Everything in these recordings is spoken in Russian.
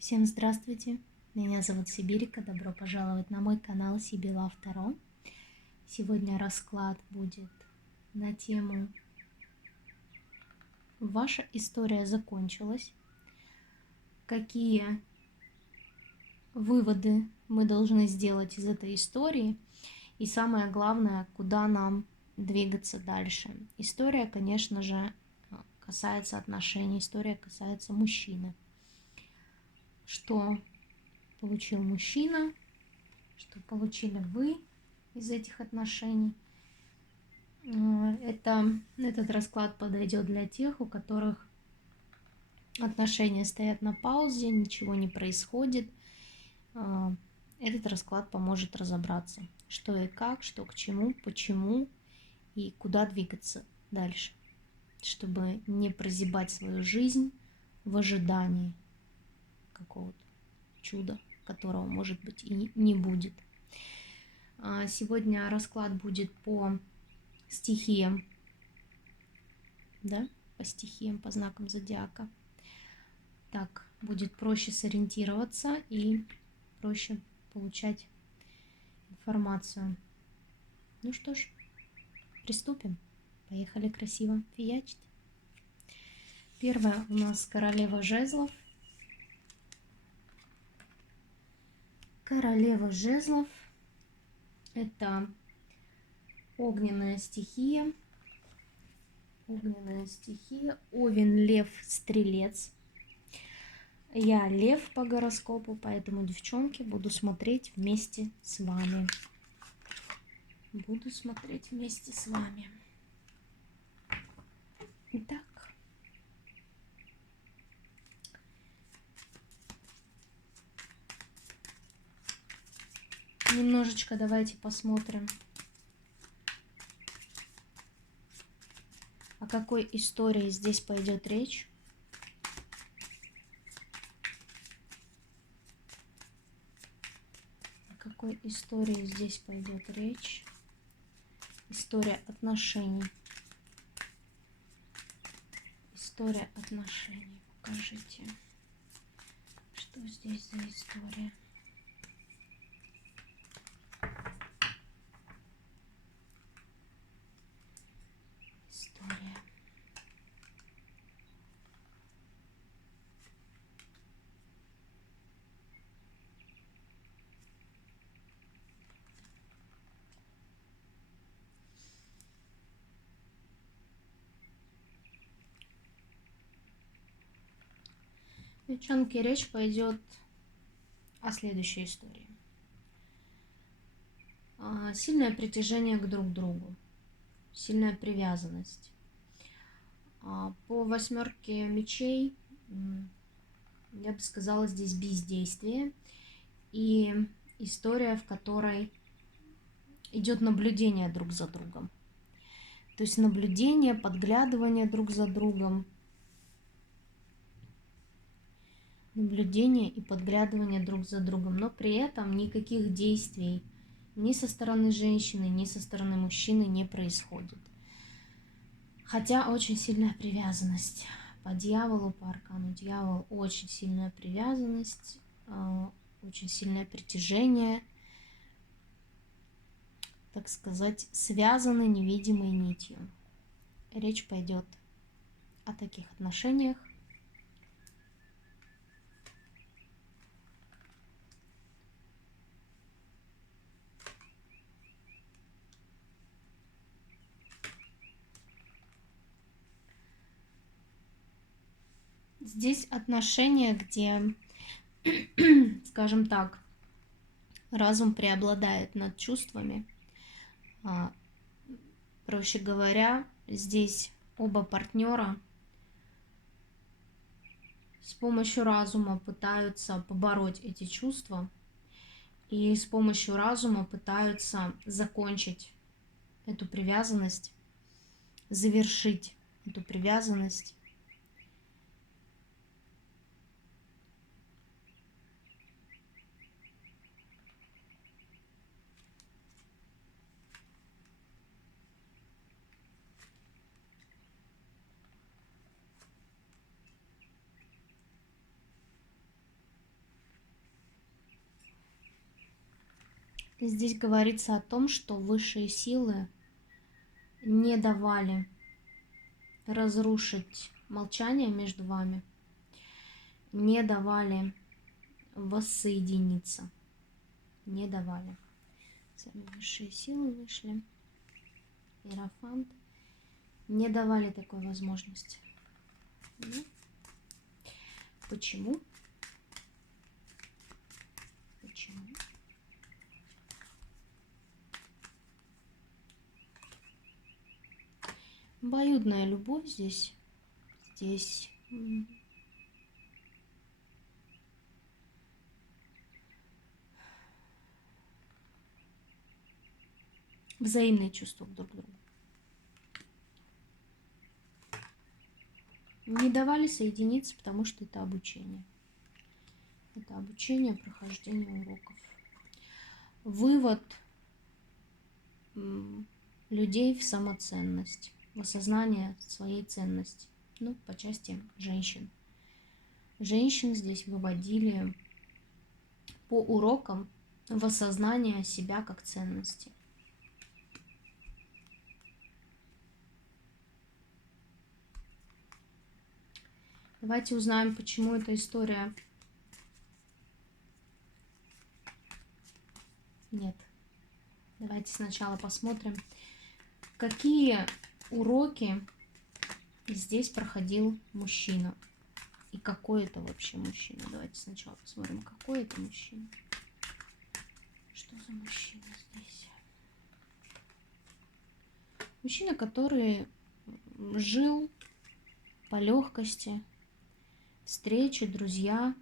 Всем здравствуйте, меня зовут Сибирика, добро пожаловать на мой канал Сибила Таро. Сегодня расклад будет на тему «Ваша история закончилась. Какие выводы мы должны сделать из этой истории?» И самое главное, куда нам двигаться дальше. История, конечно же, касается отношений, история касается мужчины. Что получил мужчина, что получили вы из этих отношений. Этот расклад подойдет для тех, у которых отношения стоят на паузе, ничего не происходит. Этот расклад поможет разобраться, что и как, что к чему, почему и куда двигаться дальше, чтобы не прозябать свою жизнь в ожидании какого-то чуда, которого, может быть, и не будет. Сегодня расклад будет по стихиям, да, по стихиям, по знакам зодиака. Так будет проще сориентироваться и проще получать информацию. Ну что ж, приступим. Поехали красиво фиячить. Первая у нас королева жезлов. Королева жезлов — это огненная стихия. Огненная стихия. Овен, лев, стрелец. Я лев по гороскопу, поэтому, девчонки, буду смотреть вместе с вами. Буду смотреть вместе с вами. Итак. Немножечко давайте посмотрим, о какой истории здесь пойдет речь. О какой истории здесь пойдет речь. История отношений. История отношений. Покажите, что здесь за история. История. Девчонки, речь пойдет о следующей истории. Сильное притяжение к друг другу, сильная привязанность. По восьмерке мечей, я бы сказала, здесь бездействие и история, в которой идет наблюдение друг за другом. То есть наблюдение, подглядывание друг за другом. Наблюдение и подглядывание друг за другом, но при этом никаких действий ни со стороны женщины, ни со стороны мужчины не происходит. Хотя очень сильная привязанность. По дьяволу, по аркану дьявол, очень сильная привязанность, очень сильное притяжение, так сказать, связаны невидимой нитью. Речь пойдет о таких отношениях. Здесь отношения, где, скажем так, разум преобладает над чувствами. Проще говоря, здесь оба партнера с помощью разума пытаются побороть эти чувства и с помощью разума пытаются закончить эту привязанность, завершить эту привязанность. Здесь говорится о том, что высшие силы не давали разрушить молчание между вами, не давали воссоединиться, не давали. Сами высшие силы вышли, Иерофант, не давали такой возможности. Ну, почему? Почему? Обоюдная любовь здесь. Здесь взаимные чувства друг к другу. Не давали соединиться, потому что это обучение. Это обучение, прохождение уроков. Вывод людей в самоценность, в осознание своей ценности. Ну, по части женщин. Женщин здесь выводили по урокам в осознание себя как ценности. Давайте узнаем, почему эта история... Нет. Давайте сначала посмотрим, какие уроки здесь проходил мужчина. И какой это вообще мужчина. Давайте сначала посмотрим, какой это мужчина. Что за мужчина здесь? Мужчина, который жил по легкости. Встречи, друзья,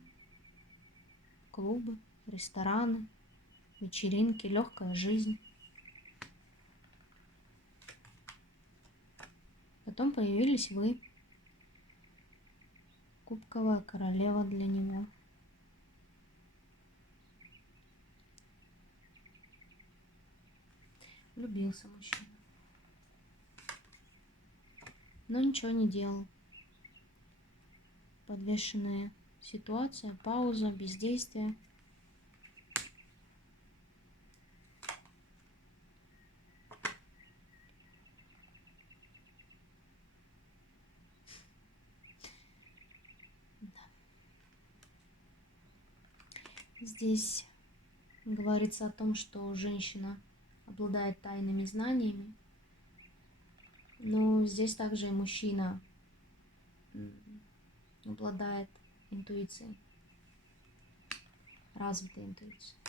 клубы, рестораны, вечеринки, легкая жизнь. Потом появились вы. Кубковая королева для него. Влюбился мужчина. Но ничего не делал. Подвешенная ситуация, пауза, бездействие. Здесь говорится о том, что женщина обладает тайными знаниями, но здесь также и мужчина обладает интуицией, развитой интуицией.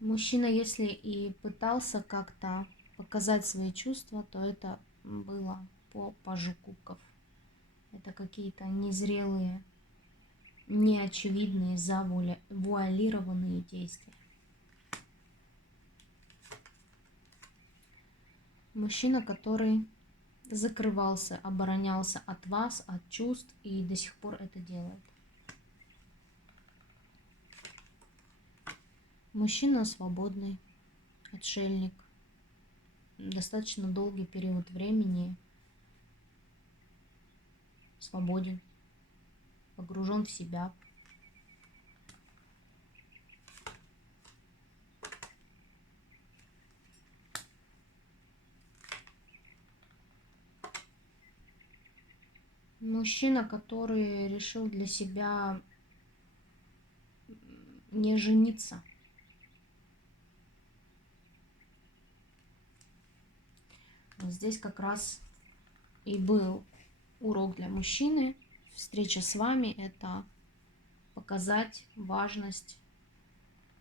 Мужчина, если и пытался как-то показать свои чувства, то это было по пажу кубков. Это какие-то незрелые, неочевидные, завуалированные действия. Мужчина, который закрывался, оборонялся от вас, от чувств и до сих пор это делает. Мужчина свободный, отшельник, достаточно долгий период времени свободен, погружен в себя. Мужчина, который решил для себя не жениться. Вот здесь как раз и был урок для мужчины. Встреча с вами – это показать важность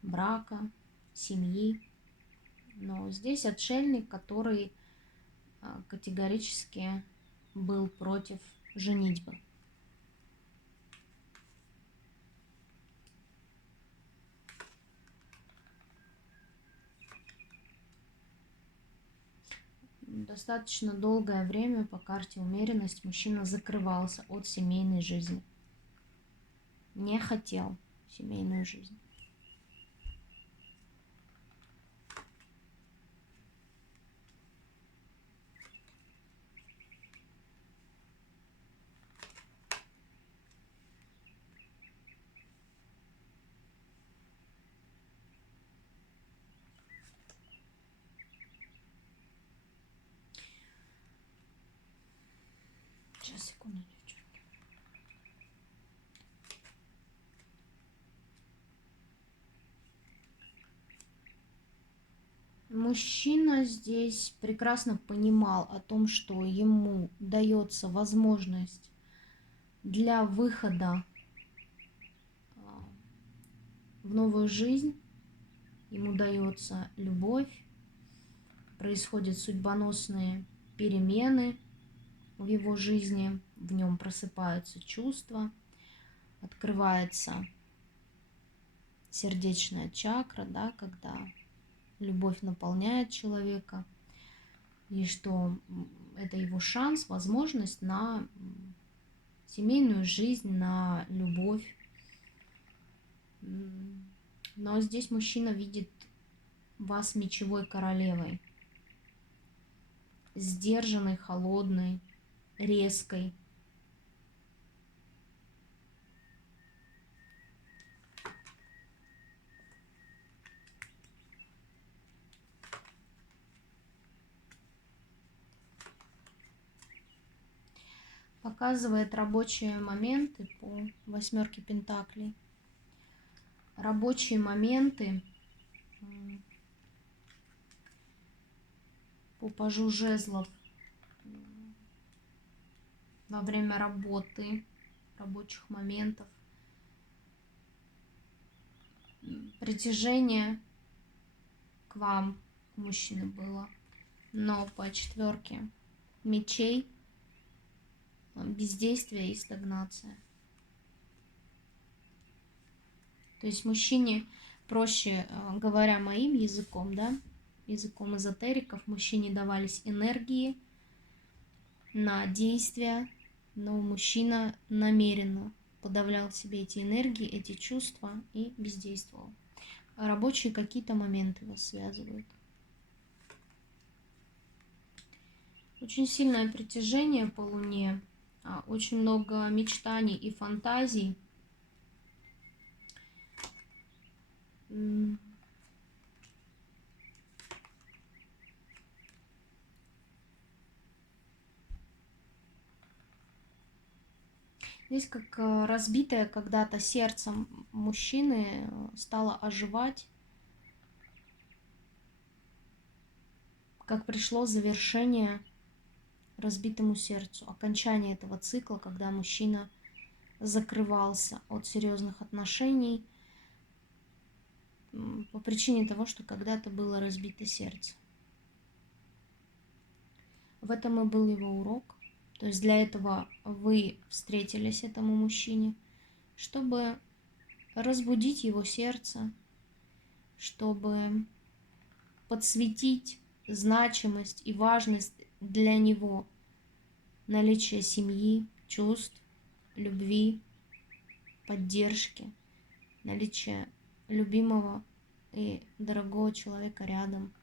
брака, семьи. Но здесь отшельник, который категорически был против женитьбы. Достаточно долгое время по карте умеренность мужчина закрывался от семейной жизни. Не хотел семейную жизнь. Сейчас, секунду, девчонки. Мужчина здесь прекрасно понимал о том, что ему дается возможность для выхода в новую жизнь, ему дается любовь, происходят судьбоносные перемены в его жизни, в нем просыпаются чувства, открывается сердечная чакра, да, когда любовь наполняет человека, и что это его шанс, возможность на семейную жизнь, на любовь. Но здесь мужчина видит вас мечевой королевой, сдержанной, холодной, резкой. Показывает рабочие моменты по 8 пентаклей. Рабочие моменты по пажу жезлов во время работы, рабочих моментов. Притяжение к вам у мужчины было, но по 4 мечей бездействие и стагнация. То есть мужчине проще, говоря моим языком, да, языком эзотериков, мужчине давались энергии на действия, но мужчина намеренно подавлял в себе эти энергии, эти чувства и бездействовал. Рабочие какие-то моменты вас связывают. Очень сильное притяжение по Луне, очень много мечтаний и фантазий. Здесь как разбитое когда-то сердцем мужчины стало оживать, как пришло завершение разбитому сердцу, окончание этого цикла, когда мужчина закрывался от серьезных отношений по причине того, что когда-то было разбито сердце. В этом и был его урок. То есть для этого вы встретились этому мужчине, чтобы разбудить его сердце, чтобы подсветить значимость и важность для него наличия семьи, чувств, любви, поддержки, наличия любимого и дорогого человека рядом.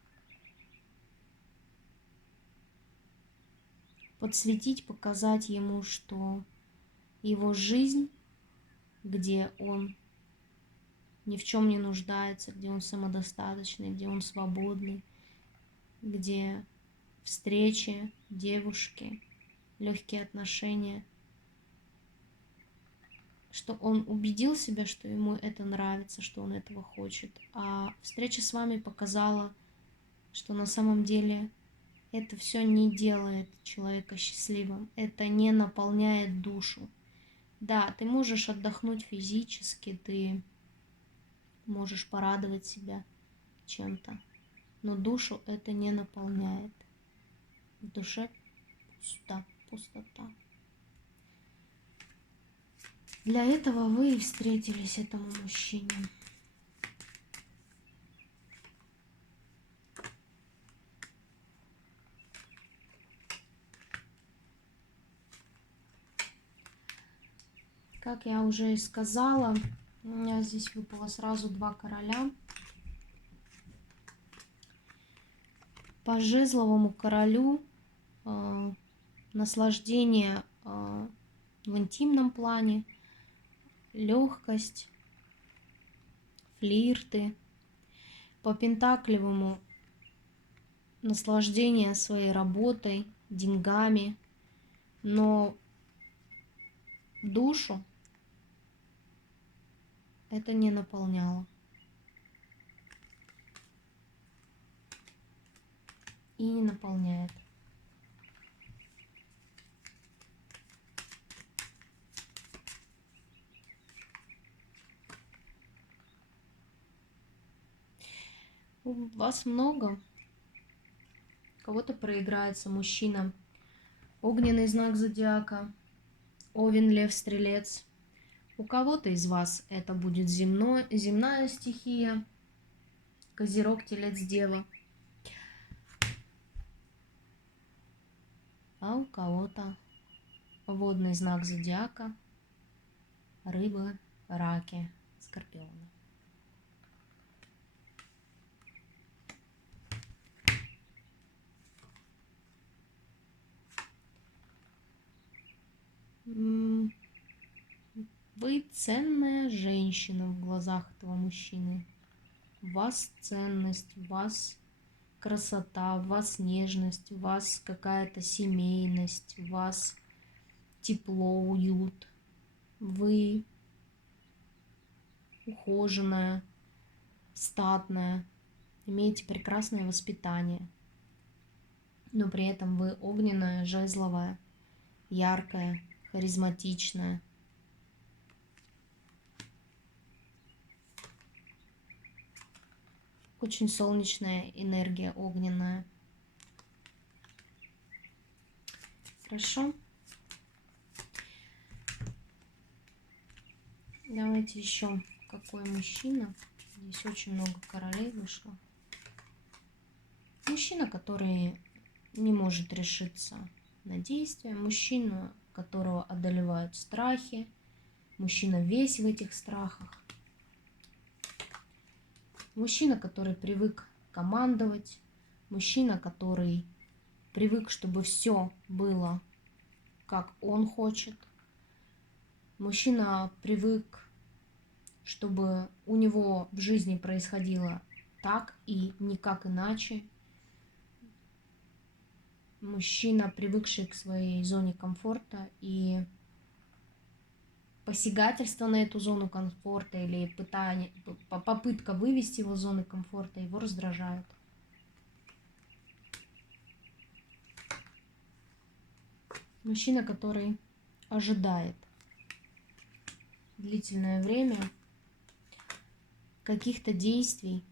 Подсветить, показать ему, что его жизнь, где он ни в чем не нуждается, где он самодостаточный, где он свободный, где встречи, девушки, легкие отношения, что он убедил себя, что ему это нравится, что он этого хочет. А встреча с вами показала, что на самом деле это все не делает человека счастливым, это не наполняет душу. Да, ты можешь отдохнуть физически, ты можешь порадовать себя чем-то, но душу это не наполняет. В душе пустота. Для этого вы и встретились этому мужчине. Как я уже и сказала, у меня здесь выпало сразу 2 короля. По жезловому королю наслаждение в интимном плане, легкость, флирты. По пентаклевому наслаждение своей работой, деньгами, но душу это не наполняло и не наполняет. Вас много. Кого-то проиграется мужчина. Огненный знак зодиака. Овен, Лев, Стрелец. У кого-то из вас это будет земная стихия. Козерог, Телец, Дева. А у кого-то водный знак зодиака. Рыбы, Раки, Скорпионы. Вы ценная женщина в глазах этого мужчины. В вас ценность, в вас красота, в вас нежность, в вас какая-то семейность, в вас тепло, уют. Вы ухоженная, статная, имеете прекрасное воспитание, но при этом вы огненная, жезловая, яркая, харизматичная. Очень солнечная энергия, огненная. Хорошо. Давайте еще какой мужчина. Здесь очень много королей вышло. Мужчина, который не может решиться на действия. Мужчина, которого одолевают страхи. Мужчина весь в этих страхах. Мужчина, который привык командовать. Мужчина, который привык, чтобы все было, как он хочет. Мужчина привык, чтобы у него в жизни происходило так и никак иначе. Мужчина, привыкший к своей зоне комфорта, и посягательство на эту зону комфорта или попытка вывести его из зоны комфорта его раздражает. Мужчина, который ожидает длительное время каких-то действий,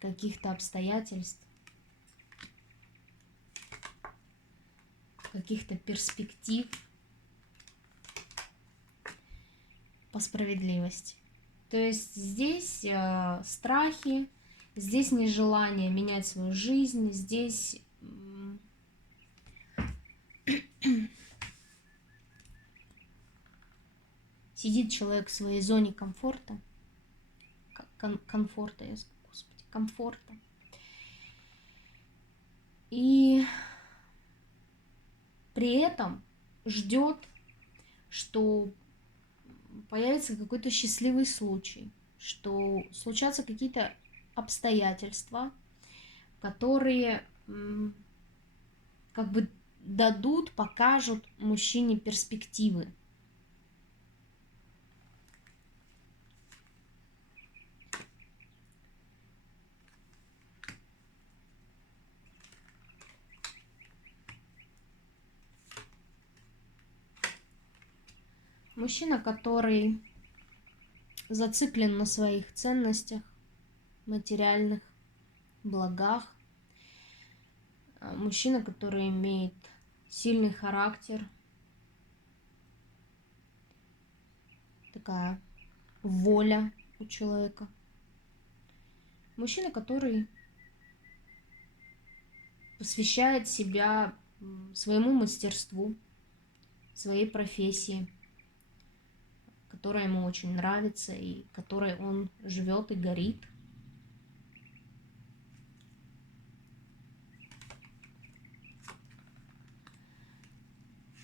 каких-то обстоятельств, каких-то перспектив по справедливости. То есть здесь страхи, здесь нежелание менять свою жизнь, здесь сидит человек в своей зоне комфорта, комфорта. И при этом ждет, что появится какой-то счастливый случай, что случатся какие-то обстоятельства, которые как бы покажут мужчине перспективы. Мужчина, который зациклен на своих ценностях, материальных благах. Мужчина, который имеет сильный характер, такая воля у человека. Мужчина, который посвящает себя своему мастерству, своей профессии, которая ему очень нравится и которой он живет и горит.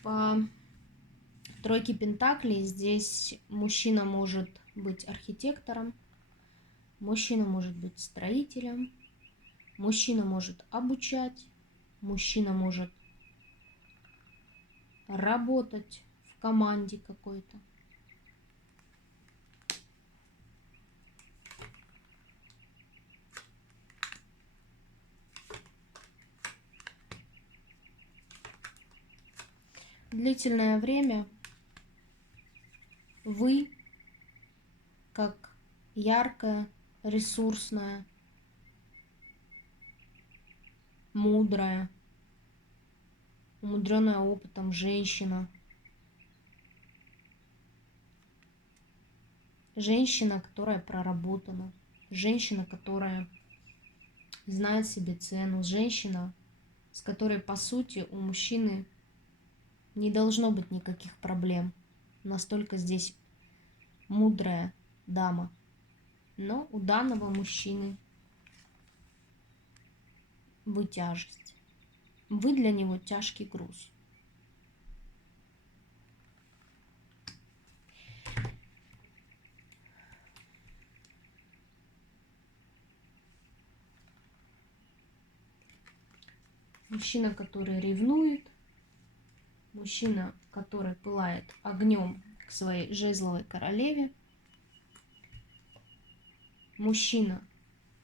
По тройке пентаклей здесь мужчина может быть архитектором, мужчина может быть строителем, мужчина может обучать, мужчина может работать в команде какой-то. Длительное время вы, как яркая, ресурсная, мудрая, умудренная опытом женщина, которая проработана, женщина, которая знает себе цену, женщина, с которой, по сути, у мужчины не должно быть никаких проблем. Настолько здесь мудрая дама. Но у данного мужчины вы тяжесть. Вы для него тяжкий груз. Мужчина, который ревнует, мужчина, который пылает огнем к своей жезловой королеве, мужчина,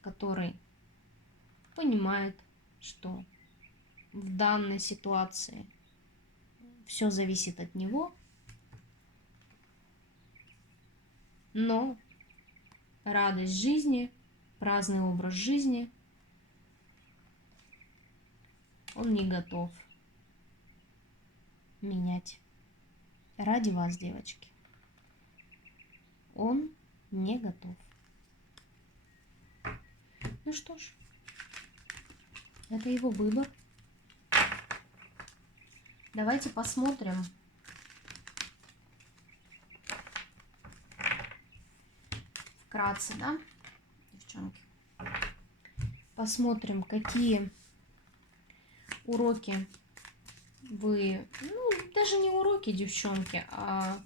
который понимает, что в данной ситуации все зависит от него, но радость жизни, праздный образ жизни он не готов менять. Ради вас, девочки. Он не готов. Ну что ж, это его выбор. Давайте посмотрим. Вкратце, да, девчонки? Посмотрим, какие уроки вы... Ну, даже не уроки, девчонки, а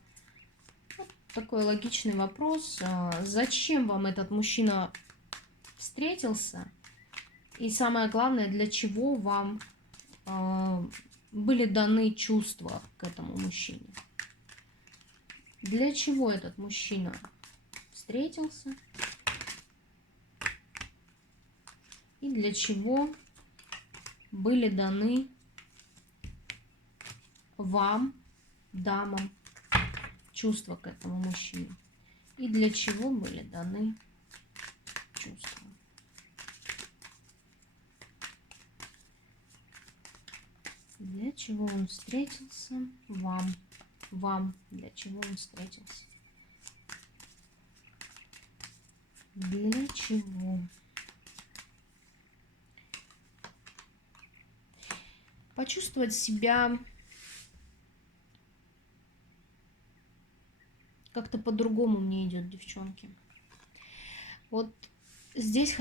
вот такой логичный вопрос. Зачем вам этот мужчина встретился? И самое главное, для чего вам были даны чувства к этому мужчине? Для чего этот мужчина встретился? И для чего были даны вам, дамам, чувства к этому мужчине? И для чего были даны чувства? Для чего он встретился вам? Вам. Для чего он встретился? Для чего? Почувствовать себя как-то по-другому мне идет, девчонки. Вот здесь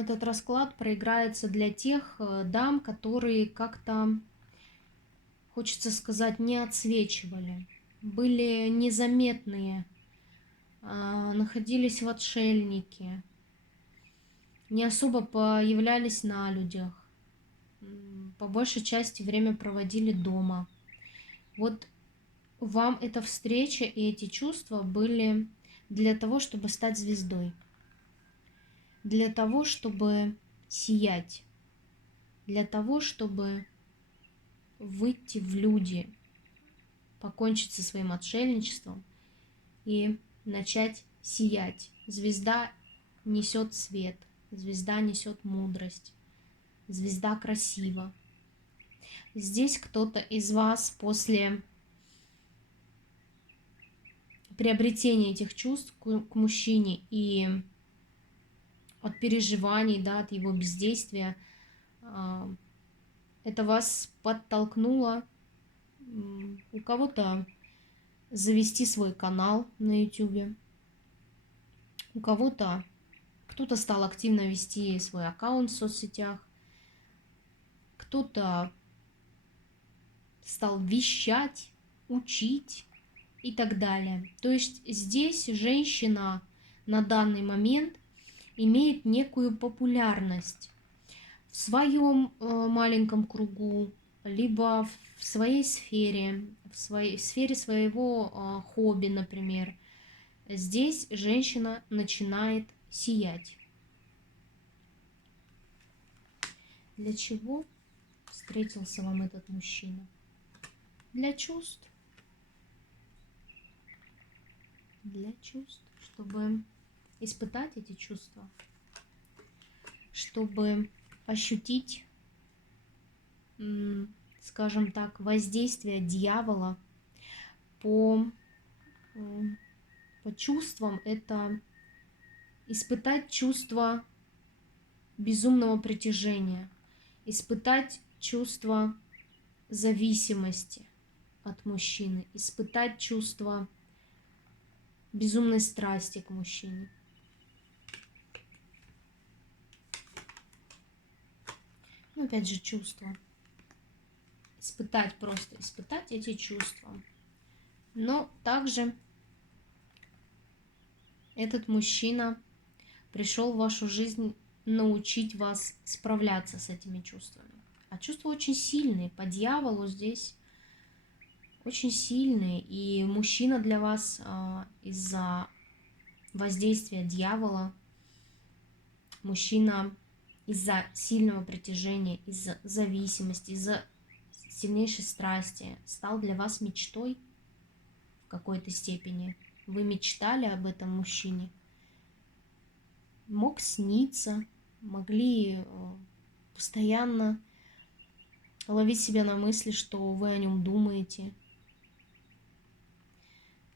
этот расклад проиграется для тех дам, которые как-то, хочется сказать, не отсвечивали, были незаметные, находились в отшельнике, не особо появлялись на людях, по большей части время проводили дома. Вот вам эта встреча и эти чувства были для того, чтобы стать звездой, для того, чтобы сиять, для того, чтобы выйти в люди, покончить со своим отшельничеством и начать сиять. Звезда несет свет, звезда несет мудрость, звезда красива. Здесь кто-то из вас после приобретения этих чувств к мужчине и от переживаний, да, от его бездействия, это вас подтолкнуло у кого-то завести свой канал на YouTube, у кого-то кто-то стал активно вести свой аккаунт в соцсетях, кто-то стал вещать, учить и так далее. То есть здесь женщина на данный момент имеет некую популярность в своем маленьком кругу, либо в своей сфере, в своей сфере своего хобби, например. Здесь женщина начинает сиять. Для чего встретился вам этот мужчина? Для чувств. Для чувств. Чтобы испытать эти чувства. Чтобы ощутить, скажем так, воздействие дьявола по чувствам. Это испытать чувство безумного притяжения, испытать чувство зависимости от мужчины, испытать чувство безумной страсти к мужчине. Ну, опять же, чувства. Испытать, просто испытать эти чувства. Но также этот мужчина пришел в вашу жизнь научить вас справляться с этими чувствами. А чувства очень сильные. По дьяволу здесь очень сильные. И мужчина для вас из-за воздействия дьявола, мужчина из-за сильного притяжения, из-за зависимости, из-за сильнейшей страсти стал для вас мечтой в какой-то степени. Вы мечтали об этом мужчине. Мог сниться, могли постоянно ловить себя на мысли, что вы о нем думаете.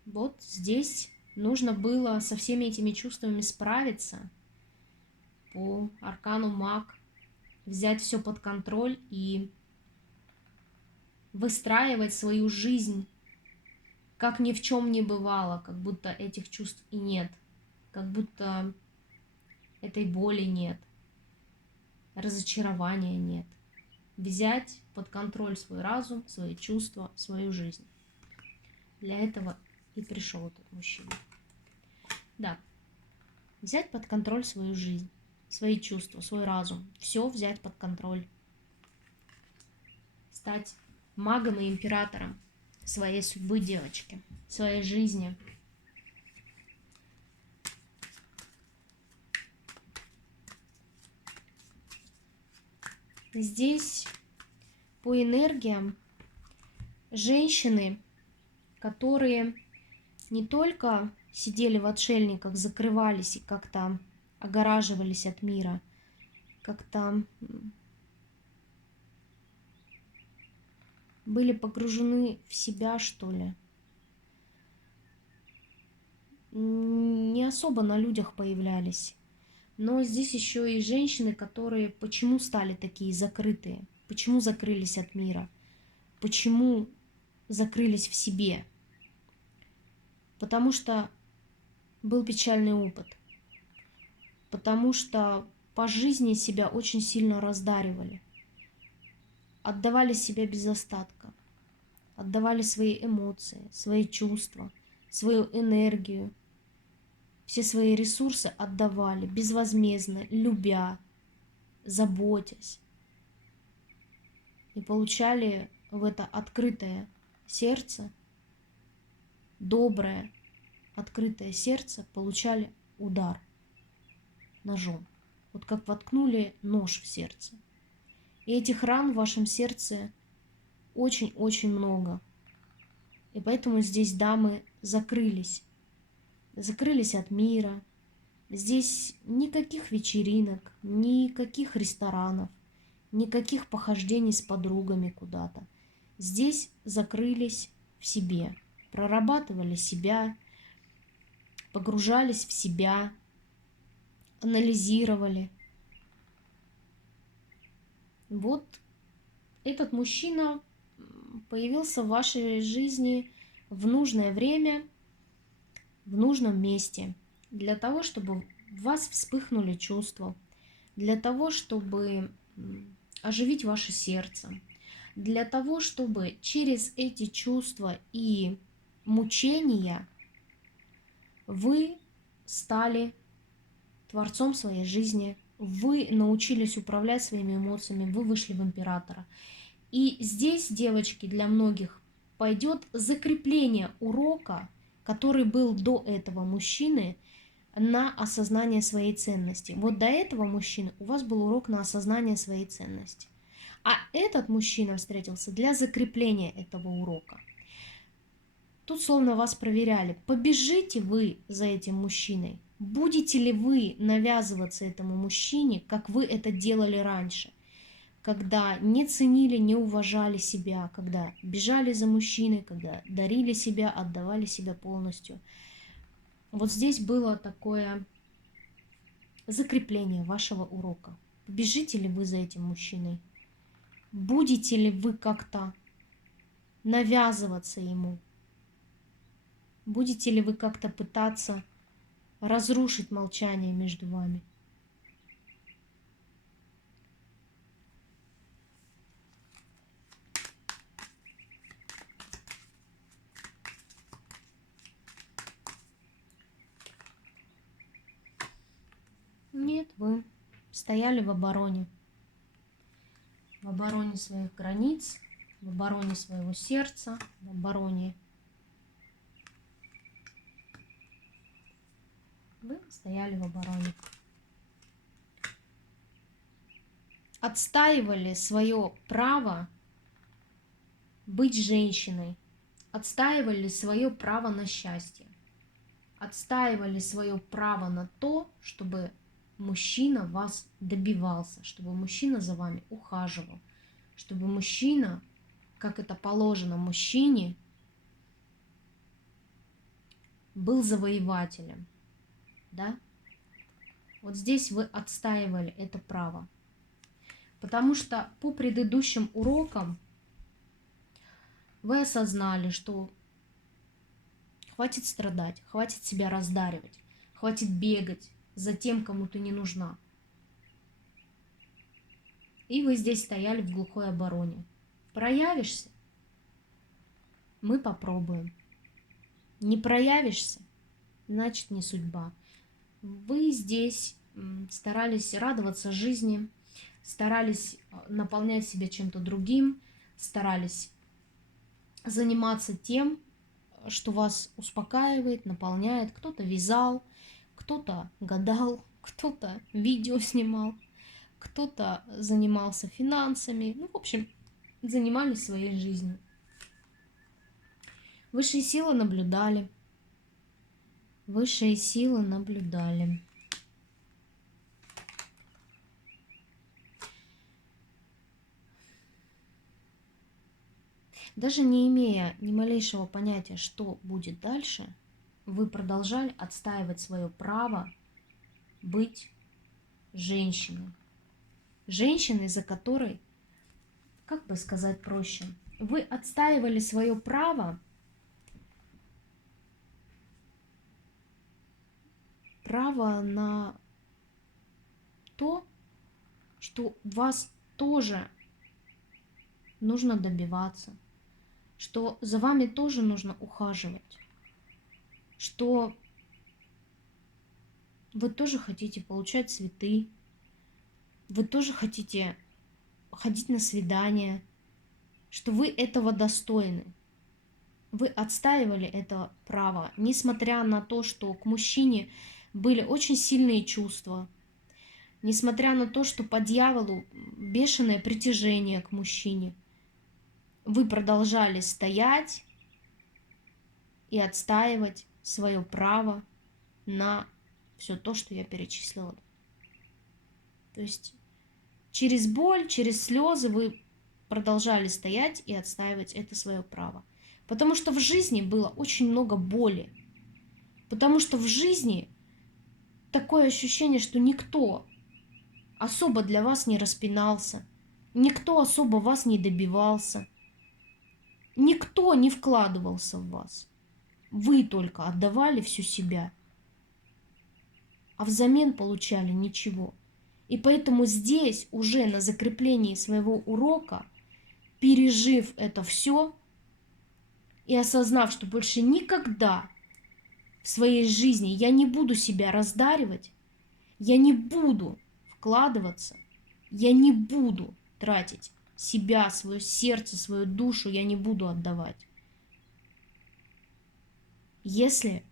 Вот здесь нужно было со всеми этими чувствами справиться. По аркану Маг взять все под контроль и выстраивать свою жизнь, как ни в чем не бывало, как будто этих чувств и нет, как будто этой боли нет, разочарования нет. Взять под контроль свой разум, свои чувства, свою жизнь. Для этого и пришел этот мужчина. Да, взять под контроль свою жизнь, свои чувства, свой разум. Все взять под контроль. Стать магом и императором своей судьбы, девочки, своей жизни. Здесь по энергиям женщины, которые не только сидели в отшельниках, закрывались и как-то огораживались от мира, как-то были погружены в себя, что ли. Не особо на людях появлялись. Но здесь еще и женщины, которые почему стали такие закрытые, почему закрылись от мира, почему закрылись в себе. Потому что был печальный опыт, потому что по жизни себя очень сильно раздаривали, отдавали себя без остатка, отдавали свои эмоции, свои чувства, свою энергию, все свои ресурсы отдавали безвозмездно, любя, заботясь. И получали в это открытое сердце, доброе, открытое сердце, получали удар ножом. Вот как воткнули нож в сердце. И этих ран в вашем сердце очень-очень много. И поэтому здесь дамы закрылись. Закрылись от мира. Здесь никаких вечеринок, никаких ресторанов, никаких похождений с подругами куда-то. Здесь закрылись в себе, прорабатывали себя, погружались в себя, анализировали. Вот этот мужчина появился в вашей жизни в нужное время, в нужном месте, для того, чтобы в вас вспыхнули чувства, для того, чтобы оживить ваше сердце, для того, чтобы через эти чувства и мучения вы стали творцом своей жизни, вы научились управлять своими эмоциями, вы вышли в императора. И здесь, девочки, для многих пойдет закрепление урока, который был до этого мужчины, на осознание своей ценности. Вот до этого мужчины у вас был урок на осознание своей ценности. А этот мужчина встретился для закрепления этого урока. Тут словно вас проверяли, побежите вы за этим мужчиной, будете ли вы навязываться этому мужчине, как вы это делали раньше, когда не ценили, не уважали себя, когда бежали за мужчиной, когда дарили себя, отдавали себя полностью. Вот здесь было такое закрепление вашего урока. Побежите ли вы за этим мужчиной? Будете ли вы как-то навязываться ему? Будете ли вы как-то пытаться разрушить молчание между вами? Нет, вы стояли в обороне. В обороне своих границ, в обороне своего сердца, в обороне. Вы стояли в обороне. Отстаивали свое право быть женщиной. Отстаивали свое право на счастье. Отстаивали свое право на то, чтобы мужчина вас добивался, чтобы мужчина за вами ухаживал, чтобы мужчина, как это положено мужчине, был завоевателем. Да? Вот здесь вы отстаивали это право. Потому что по предыдущим урокам вы осознали, что хватит страдать, хватит себя раздаривать, хватит бегать за тем, кому ты не нужна. И вы здесь стояли в глухой обороне. Проявишься? Мы попробуем. Не проявишься? Значит, не судьба. Вы здесь старались радоваться жизни, старались наполнять себя чем-то другим, старались заниматься тем, что вас успокаивает, наполняет. Кто-то вязал, кто-то гадал, кто-то видео снимал, кто-то занимался финансами. Ну, в общем, занимались своей жизнью. Высшие силы наблюдали. Высшие силы наблюдали. Даже не имея ни малейшего понятия, что будет дальше, вы продолжали отстаивать свое право быть женщиной. Женщиной, за которой, как бы сказать проще, вы отстаивали свое право на то, что вас тоже нужно добиваться, что за вами тоже нужно ухаживать, что вы тоже хотите получать цветы, вы тоже хотите ходить на свидания, что вы этого достойны. Вы отстаивали это право, несмотря на то, что к мужчине были очень сильные чувства, несмотря на то, что по дьяволу бешеное притяжение к мужчине. Вы продолжали стоять и отстаивать свое право на все то, что я перечислила. То есть через боль, через слезы вы продолжали стоять и отстаивать это свое право. Потому что в жизни было очень много боли. Потому что в жизни такое ощущение, что никто особо для вас не распинался, никто особо вас не добивался, никто не вкладывался в вас. Вы только отдавали всю себя, а взамен получали ничего. И поэтому здесь, уже на закреплении своего урока, пережив это все и осознав, что больше никогда в своей жизни я не буду себя раздаривать, я не буду вкладываться, я не буду тратить себя, свое сердце, свою душу я не буду отдавать. Если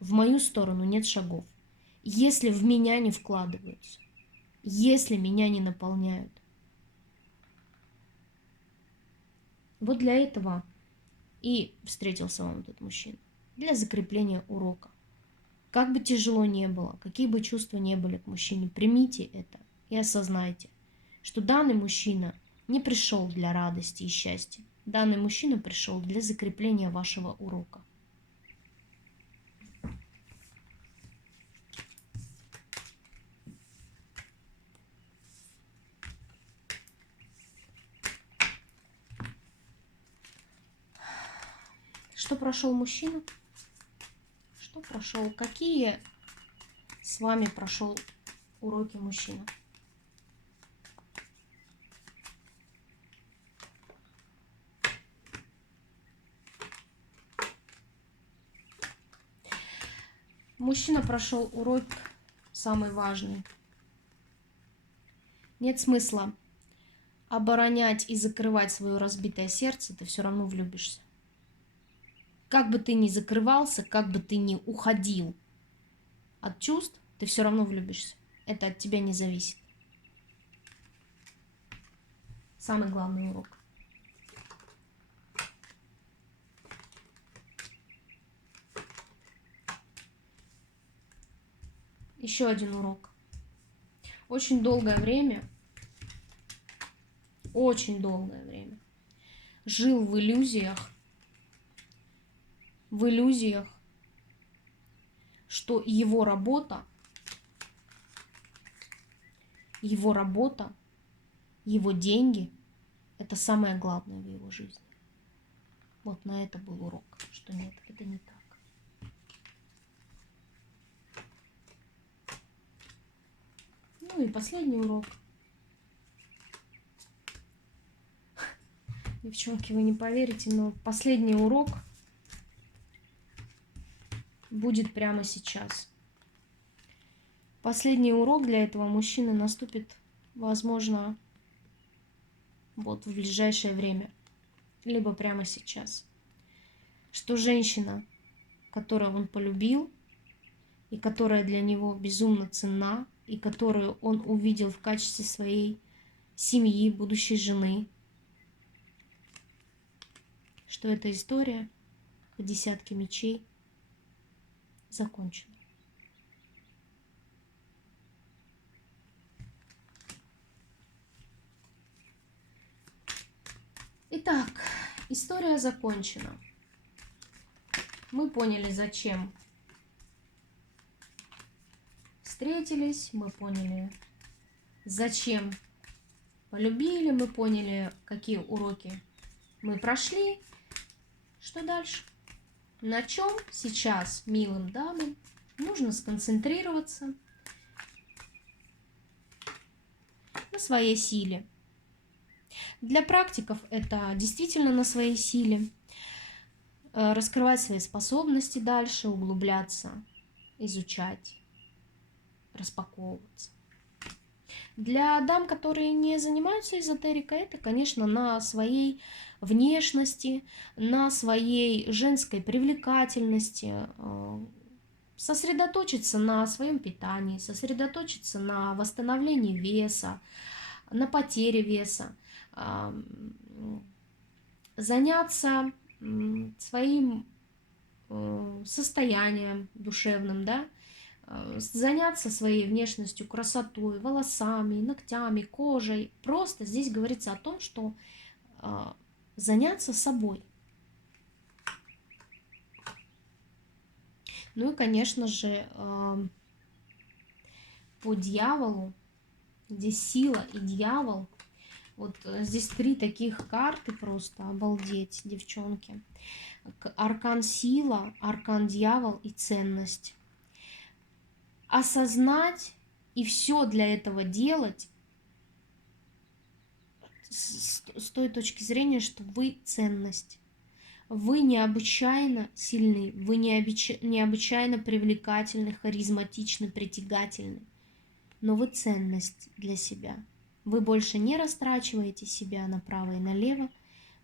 в мою сторону нет шагов, если в меня не вкладываются, если меня не наполняют. Вот для этого и встретился вам этот мужчина. Для закрепления урока. Как бы тяжело ни было, какие бы чувства ни были к мужчине, примите это и осознайте, что данный мужчина не пришел для радости и счастья. Данный мужчина пришел для закрепления вашего урока. Что прошел мужчина? Что прошел? Какие с вами прошел уроки мужчина? Мужчина прошел урок самый важный. Нет смысла оборонять и закрывать свое разбитое сердце, ты все равно влюбишься. Как бы ты ни закрывался, как бы ты ни уходил от чувств, ты все равно влюбишься. Это от тебя не зависит. Самый главный урок. Еще один урок. Очень долгое время жил в иллюзиях, что его работа, его деньги – это самое главное в его жизни. Вот на это был урок, что нет, это не так. Ну и последний урок. Девчонки, вы не поверите, но последний урок будет прямо сейчас. Последний урок для этого мужчины наступит, возможно, вот в ближайшее время, либо прямо сейчас. Что женщина, которую он полюбил, и которая для него безумно ценна, и которую он увидел в качестве своей семьи, будущей жены, что эта история по десятке мечей закончена. Итак, история закончена. Мы поняли, зачем встретились, мы поняли, зачем полюбили, мы поняли, какие уроки мы прошли. Что дальше? На чем сейчас милым дамам нужно сконцентрироваться? На своей силе. Для практиков это действительно на своей силе. Раскрывать свои способности дальше, углубляться, изучать, распаковываться. Для дам, которые не занимаются эзотерикой, это, конечно, на своей внешности, на своей женской привлекательности, сосредоточиться на своем питании, сосредоточиться на восстановлении веса, на потере веса, заняться своим состоянием душевным, да, заняться своей внешностью, красотой, волосами, ногтями, кожей. Просто здесь говорится о том, что заняться собой. Ну и, конечно же, по дьяволу, здесь сила и дьявол. Вот здесь 3 таких карты, просто обалдеть, девчонки. Аркан сила, аркан дьявол и ценность. Осознать и все для этого делать с той точки зрения, что вы ценность. Вы необычайно сильны, вы необычайно привлекательны, харизматичны, притягательны. Но вы ценность для себя. Вы больше не растрачиваете себя направо и налево,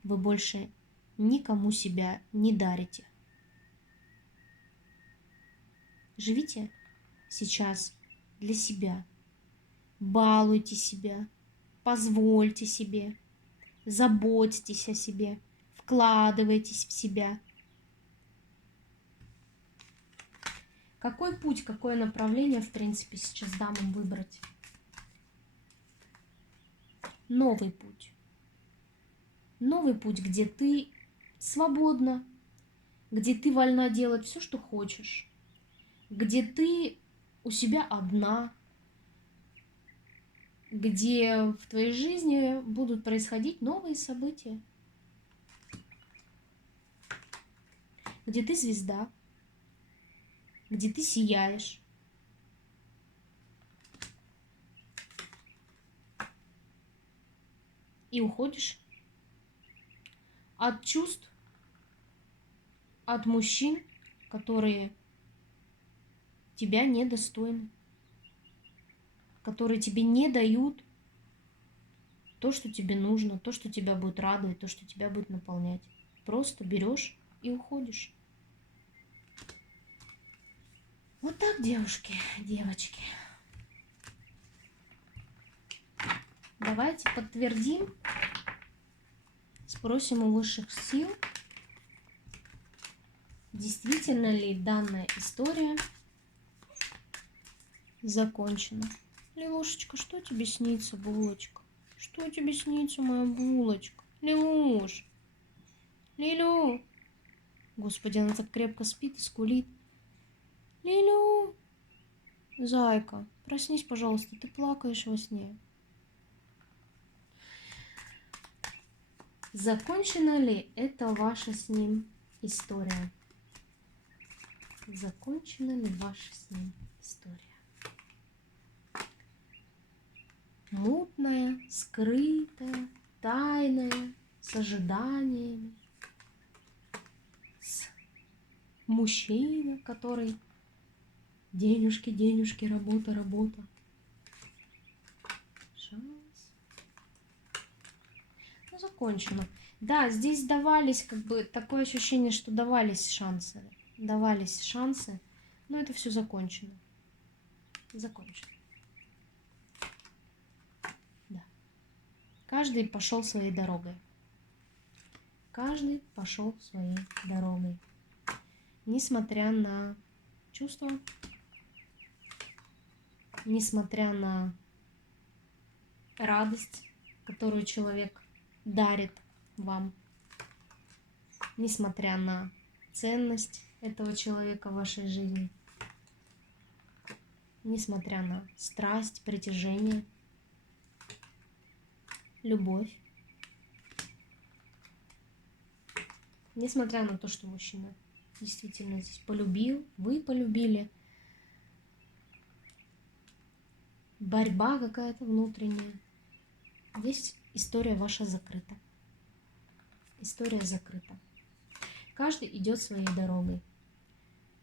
вы больше никому себя не дарите. Живите сейчас для себя, балуйте себя, позвольте себе, заботьтесь о себе, вкладывайтесь в себя. Какой путь, какое направление, в принципе, сейчас дамам выбрать? Новый путь. Новый путь, где ты свободна, где ты вольна делать все, что хочешь, где ты у себя одна, где в твоей жизни будут происходить новые события, где ты звезда, где ты сияешь. И уходишь от чувств, от мужчин, которые тебя недостойны, которые тебе не дают то, что тебе нужно, то, что тебя будет радовать, то, что тебя будет наполнять. Просто берешь и уходишь. Вот так, девушки, девочки. Давайте подтвердим, спросим у высших сил, действительно ли данная история закончена. Лилушечка, что тебе снится, булочка? Что тебе снится, моя булочка? Лилуш! Лилю! Господи, она так крепко спит и скулит. Лилю! Зайка, проснись, пожалуйста, ты плакаешь во сне. Закончена ли это ваша с ним история? Закончена ли ваша с ним история? Мутная, скрытая, тайная, с ожиданиями, с мужчиной, который денежки, денежки, работа, работа. Шанс. Ну, закончено. Да, здесь давались, как бы, такое ощущение, что давались шансы. Давались шансы, но это все закончено. Закончено. Да. Каждый пошел своей дорогой. Каждый пошел своей дорогой. Несмотря на чувства, несмотря на радость, которую человек дарит вам, несмотря на ценность этого человека в вашей жизни, несмотря на страсть, притяжение, любовь, несмотря на то, что мужчина действительно здесь полюбил, вы полюбили, борьба какая-то внутренняя, здесь история ваша закрыта. История закрыта. Каждый идет своей дорогой.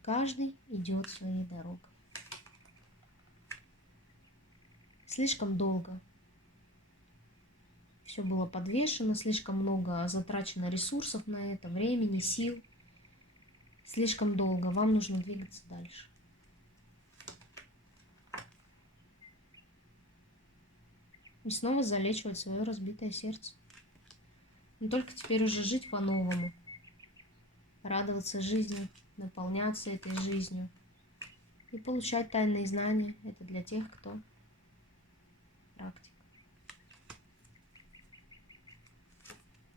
Каждый идет своей дорогой. Слишком долго все было подвешено, слишком много затрачено ресурсов на это, времени, сил. Слишком долго. Вам нужно двигаться дальше. И снова залечивать свое разбитое сердце. Но только теперь уже жить по-новому. Радоваться жизни, наполняться этой жизнью. И получать тайные знания. Это для тех, кто практик.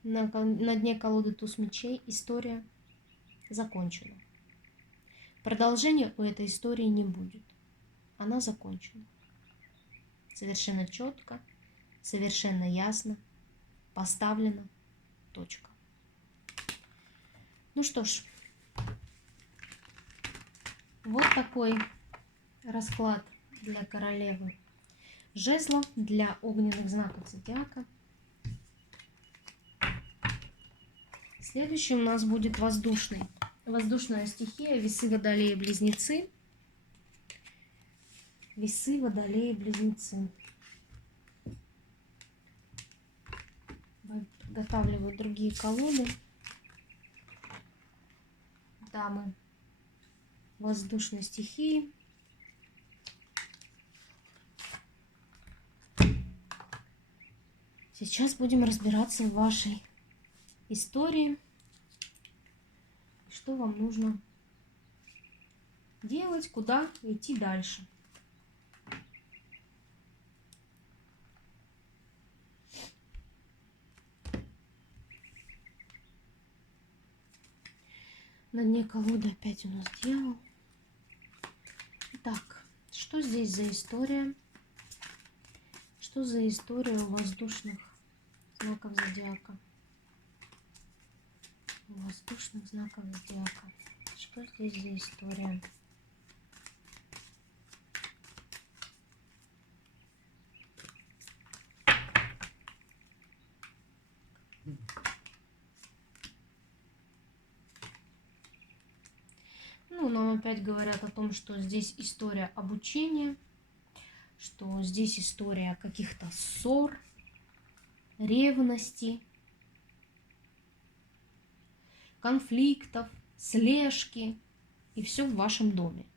На дне колоды туз мечей история закончена. Продолжения у этой истории не будет. Она закончена. Совершенно четко, совершенно ясно, поставлена точка. Ну что ж, вот такой расклад для королевы жезлов, для огненных знаков зодиака. Следующий у нас будет воздушный. Воздушная стихия, весы, водолеи, близнецы. Весы, водолеи, близнецы. подготавливаю другие колоды. Дамы воздушной стихии. Сейчас будем разбираться в вашей истории. Что вам нужно делать, куда идти дальше. На дне колоды опять у нас дьявол. Итак, что здесь за история? Что за история у воздушных знаков зодиака? У воздушных знаков зодиака. Что здесь за история? Ну, нам опять говорят о том, что здесь история обучения, что здесь история каких-то ссор, ревности, конфликтов, слежки, и все в вашем доме.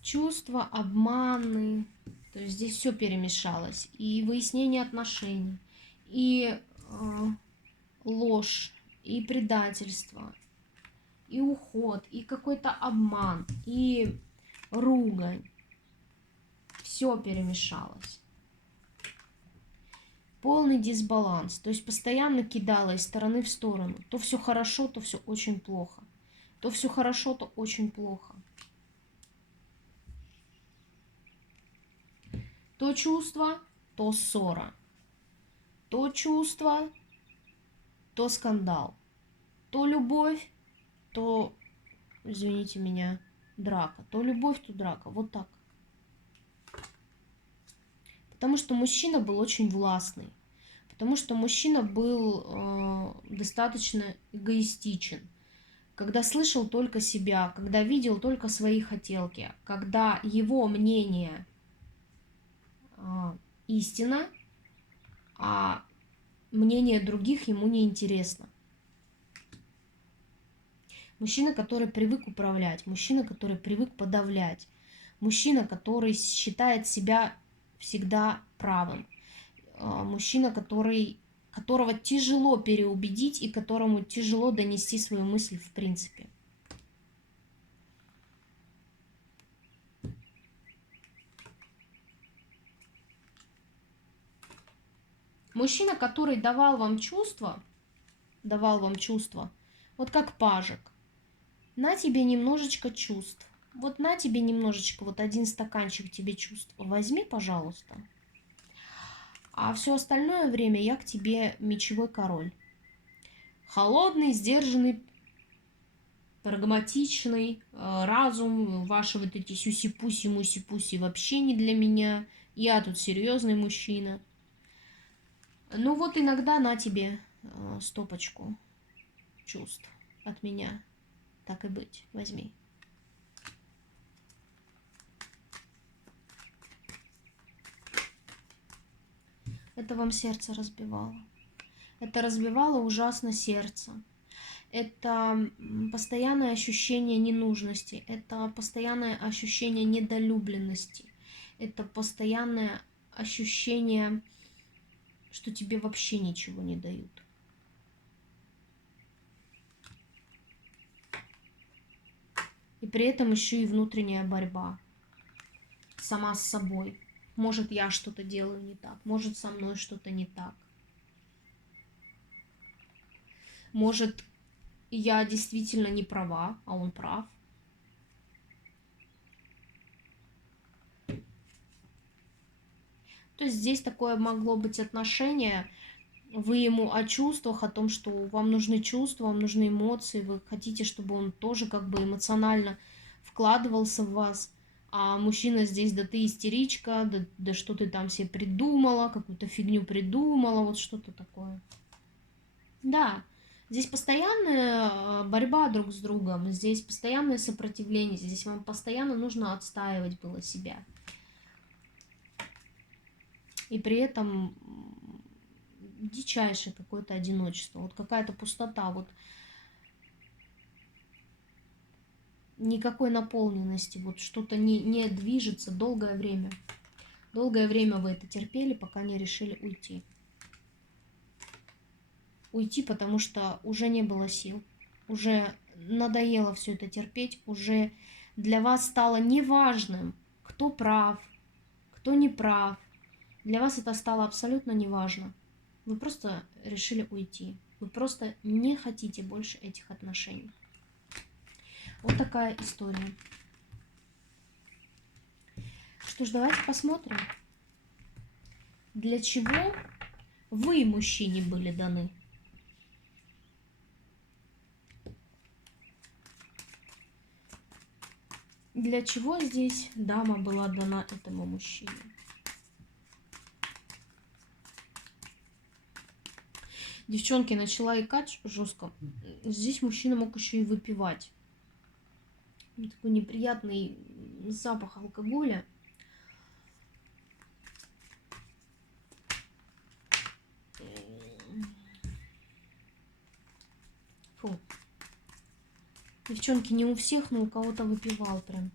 Чувства, обманы, то есть здесь все перемешалось, и выяснение отношений, и ложь, и предательство, и уход, и какой-то обман, и ругань. Все перемешалось. Полный дисбаланс. То есть постоянно кидала из стороны в сторону. То все хорошо, то все очень плохо. То все хорошо, то очень плохо. То чувство, то ссора. То чувство, то скандал. То любовь, то, извините меня, драка. То любовь, то драка. Вот так. Потому что мужчина был очень властный. Потому что мужчина был достаточно эгоистичен. Когда слышал только себя, когда видел только свои хотелки, когда его мнение истина, а мнение других ему не интересно. Мужчина, который привык управлять, мужчина, который привык подавлять, мужчина, который считает себя всегда правым, мужчина, которого тяжело переубедить и которому тяжело донести свою мысль в принципе. Мужчина, который давал вам чувства, вот как пажик, на тебе немножечко чувств, вот на тебе немножечко, вот один стаканчик тебе чувств, возьми, пожалуйста. А все остальное время я к тебе мечевой король. Холодный, сдержанный, прагматичный, разум, ваши вот эти сюси-пуси, муси-пуси вообще не для меня. Я тут серьезный мужчина. Ну вот иногда на тебе стопочку чувств от меня. Так и быть, возьми. Это вам сердце разбивало. Это разбивало ужасно сердце. Это постоянное ощущение ненужности. Это постоянное ощущение недолюбленности. Это постоянное ощущение, что тебе вообще ничего не дают. И при этом еще и внутренняя борьба сама с собой. Может, я что-то делаю не так, может, со мной что-то не так. Может, я действительно не права, а он прав. То есть здесь такое могло быть отношение, вы ему о чувствах, о том, что вам нужны чувства, вам нужны эмоции, вы хотите, чтобы он тоже как бы эмоционально вкладывался в вас. А мужчина здесь, да ты истеричка, да что ты там себе придумала, какую-то фигню придумала, вот что-то такое. Да, Здесь постоянная борьба друг с другом, здесь постоянное сопротивление, здесь вам постоянно нужно отстаивать было себя. И при этом дичайшее какое-то одиночество, вот какая-то пустота, вот никакой наполненности, вот что-то не движется долгое время. Долгое время вы это терпели, пока не решили уйти. Уйти, потому что уже не было сил, уже надоело все это терпеть, уже для вас стало неважным, кто прав, кто не прав. Для вас это стало абсолютно неважно. Вы просто решили уйти. Вы просто не хотите больше этих отношений. Вот такая история. Что ж, давайте посмотрим, для чего вы, мужчине, были даны. Для чего здесь дама была дана этому мужчине? Девчонки, начала икать жестко. Здесь мужчина мог еще и выпивать. Такой неприятный запах алкоголя. Фу. Девчонки, не у всех, но у кого-то выпивал прям.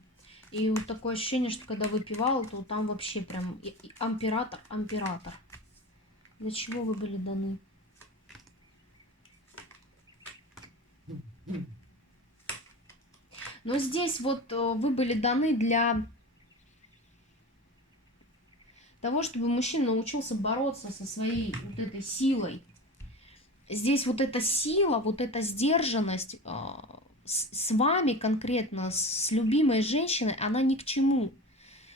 И вот такое ощущение, что когда выпивал, то там вообще прям император. Для чего вы были даны? Но здесь вот вы были даны для того, чтобы мужчина научился бороться со своей вот этой силой. Здесь вот эта сила, вот эта сдержанность с вами конкретно, с любимой женщиной, она ни к чему.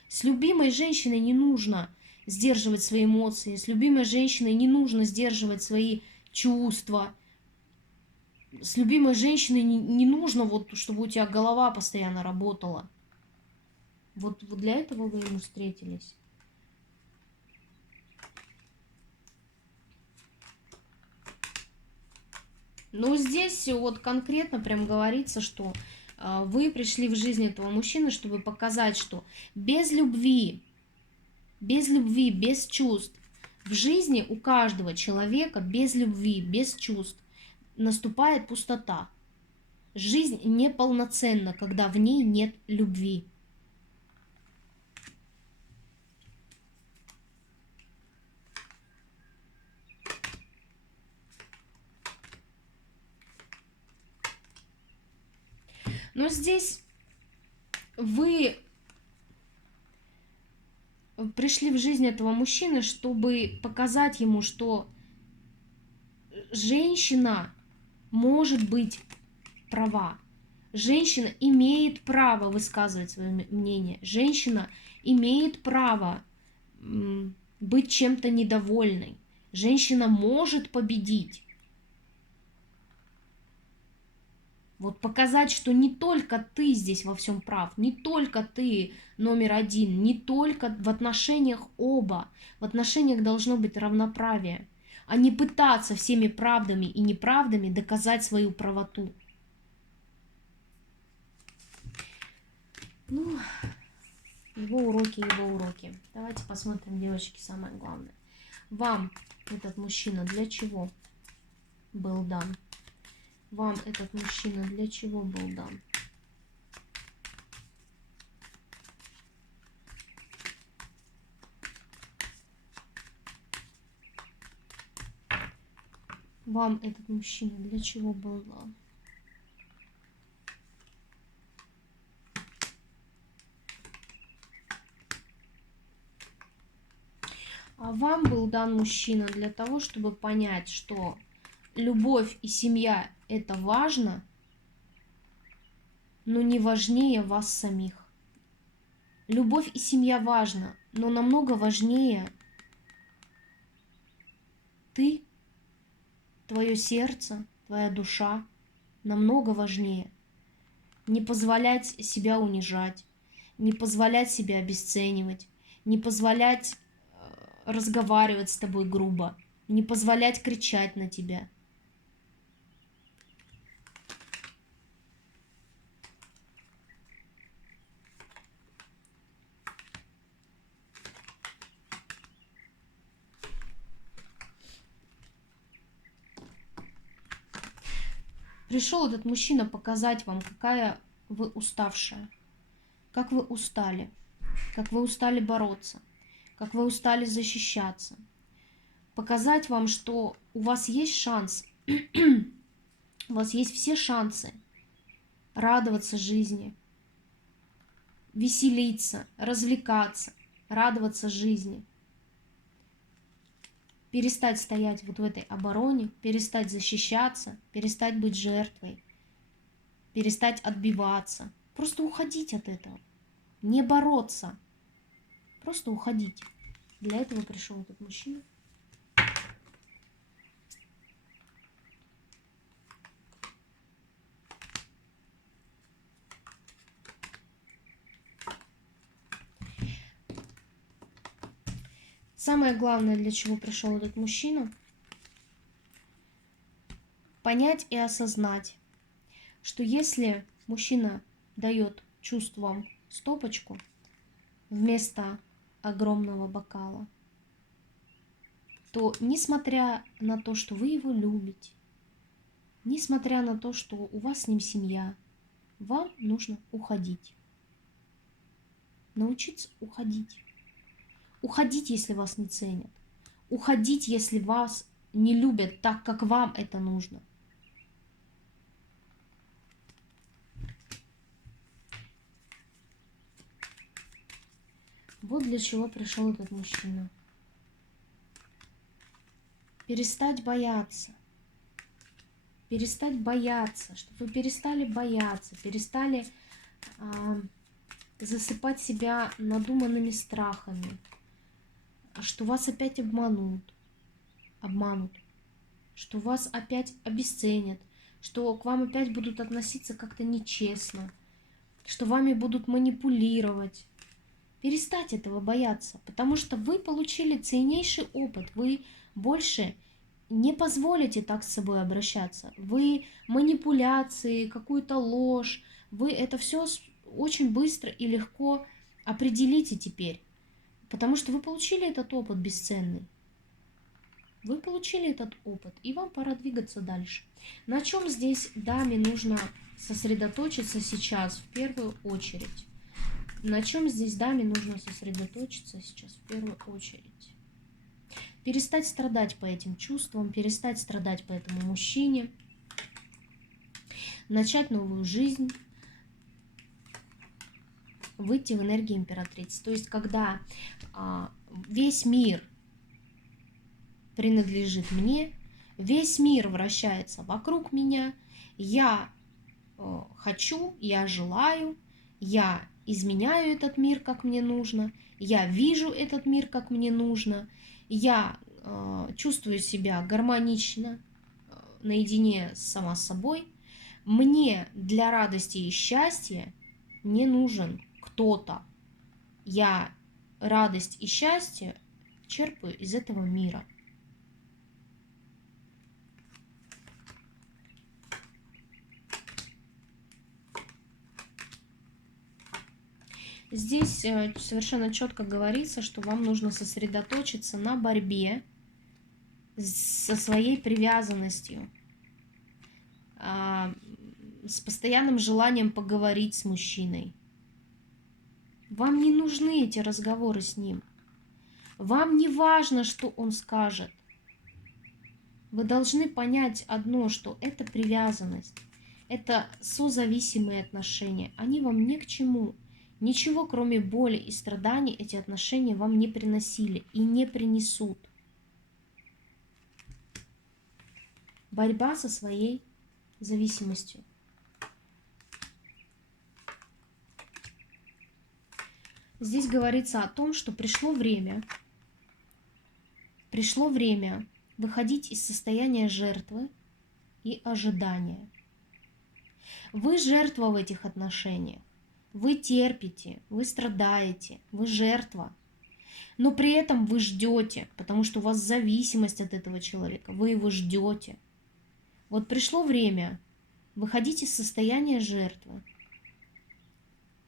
С любимой женщиной не нужно сдерживать свои эмоции, с любимой женщиной не нужно сдерживать свои чувства. С любимой женщиной не нужно, вот, чтобы у тебя голова постоянно работала. Вот для этого вы ему встретились. Но здесь вот конкретно прям говорится, что вы пришли в жизнь этого мужчины, чтобы показать, что без любви, без чувств, в жизни у каждого человека без любви, без чувств наступает пустота. Жизнь неполноценна, когда в ней нет любви. Но здесь вы пришли в жизнь этого мужчины, чтобы показать ему, что женщина может быть права. Женщина имеет право высказывать свое мнение. Женщина имеет право быть чем-то недовольной. Женщина может победить. Вот показать, что не только ты здесь во всем прав, не только ты номер один, не только в отношениях оба. В отношениях должно быть равноправие, а не пытаться всеми правдами и неправдами доказать свою правоту. Ну, его уроки. Давайте посмотрим, девочки, самое главное. Вам этот мужчина для чего был дан? Вам этот мужчина для чего был дан? Вам этот мужчина для чего был дан? А вам был дан мужчина для того, чтобы понять, что любовь и семья – это важно, но не важнее вас самих. Любовь и семья важно, но намного важнее ты, твое сердце, твоя душа, намного важнее. Не позволять себя унижать, не позволять себя обесценивать, не позволять разговаривать с тобой грубо, не позволять кричать на тебя. Пришел этот мужчина показать вам, какая вы уставшая, как вы устали бороться, как вы устали защищаться. Показать вам, что у вас есть шанс, у вас есть все шансы радоваться жизни, веселиться, развлекаться, радоваться жизни. Перестать стоять вот в этой обороне, перестать защищаться, перестать быть жертвой, перестать отбиваться. Просто уходить от этого. Не бороться. Просто уходить. Для этого пришел этот мужчина. Самое главное, для чего пришел этот мужчина, понять и осознать, что если мужчина дает чувствам стопочку вместо огромного бокала, то несмотря на то, что вы его любите, несмотря на то, что у вас с ним семья, вам нужно уходить. Научиться уходить. Уходить, если вас не ценят. Уходить, если вас не любят так, как вам это нужно. Вот для чего пришел этот мужчина. Перестать бояться. Перестать бояться, чтобы вы перестали бояться, перестали засыпать себя надуманными страхами, что вас опять обманут, что вас опять обесценят, что к вам опять будут относиться как-то нечестно, что вами будут манипулировать. Перестать этого бояться, потому что вы получили ценнейший опыт, вы больше не позволите так с собой обращаться. Вы манипуляции, какую-то ложь, вы это все очень быстро и легко определите теперь, потому что вы получили этот опыт бесценный. Вы получили этот опыт, и вам пора двигаться дальше. На чем здесь даме нужно сосредоточиться сейчас в первую очередь? На чем здесь даме нужно сосредоточиться сейчас в первую очередь? Перестать страдать по этим чувствам, перестать страдать по этому мужчине, начать новую жизнь, выйти в энергию императрицы. То есть, когда весь мир принадлежит мне, весь мир вращается вокруг меня, я хочу, я желаю, я изменяю этот мир, как мне нужно, я вижу этот мир, как мне нужно, я чувствую себя гармонично, наедине сама с собой. Мне для радости и счастья не нужен кто-то. Я радость и счастье черпаю из этого мира. Здесь совершенно четко говорится, что вам нужно сосредоточиться на борьбе со своей привязанностью, с постоянным желанием поговорить с мужчиной. Вам не нужны эти разговоры с ним. Вам не важно, что он скажет. Вы должны понять одно, что это привязанность, это созависимые отношения. Они вам ни к чему. Ничего, кроме боли и страданий, эти отношения вам не приносили и не принесут. Борьба со своей зависимостью. Здесь говорится о том, что пришло время выходить из состояния жертвы и ожидания. Вы жертва в этих отношениях. Вы терпите, вы страдаете, вы жертва. Но при этом вы ждете, потому что у вас зависимость от этого человека. Вы его ждете. Вот пришло время выходить из состояния жертвы,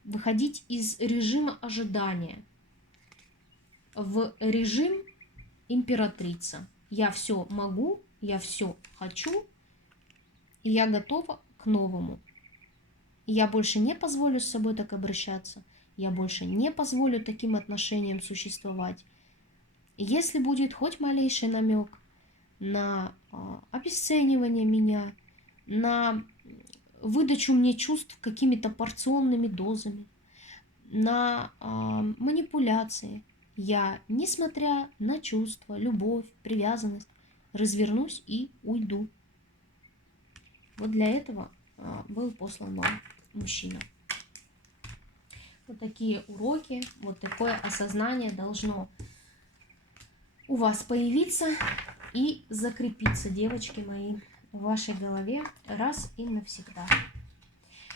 выходить из режима ожидания в режим императрица. Я все могу, я все хочу, и я готова к новому. И я больше не позволю с собой так обращаться, я больше не позволю таким отношениям существовать. И если будет хоть малейший намек на обесценивание меня, на выдачу мне чувств какими-то порционными дозами, на манипуляции, я, несмотря на чувства, любовь, привязанность, развернусь и уйду. Вот для этого был послан вам мужчина. Вот такие уроки, вот такое осознание должно у вас появиться и закрепиться, девочки мои, в вашей голове раз и навсегда.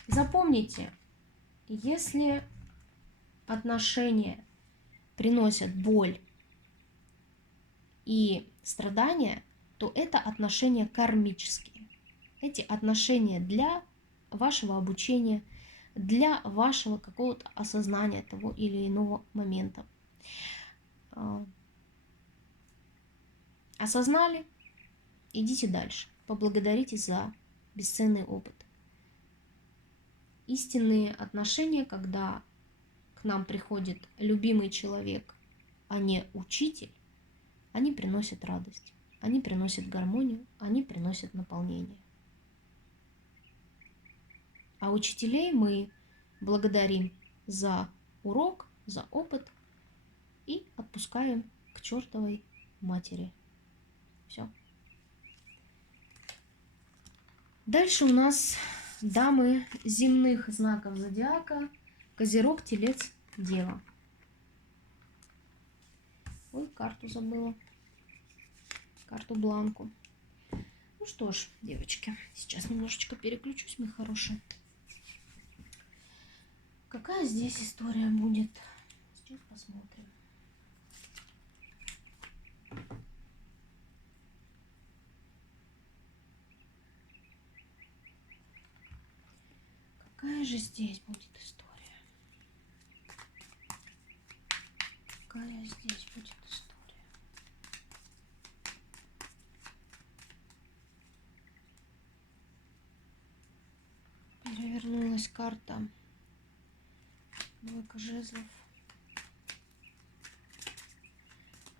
Запомните, если отношения приносят боль и страдания, то это отношения кармические. Эти отношения для вашего обучения, для вашего какого-то осознания того или иного момента. Осознали? Идите дальше. Поблагодарите за бесценный опыт. Истинные отношения, когда к нам приходит любимый человек, а не учитель, они приносят радость, они приносят гармонию, они приносят наполнение. А учителей мы благодарим за урок, за опыт и отпускаем к чертовой матери. Все. Дальше у нас дамы земных знаков зодиака: Козерог, Телец, Дева. Ой, карту забыла. Карту бланку. Ну что ж, девочки, сейчас немножечко переключусь, мои хорошие. Какая здесь история будет? Сейчас посмотрим. Какая же здесь будет история? Какая здесь будет история? Перевернулась карта. Двойка жезлов.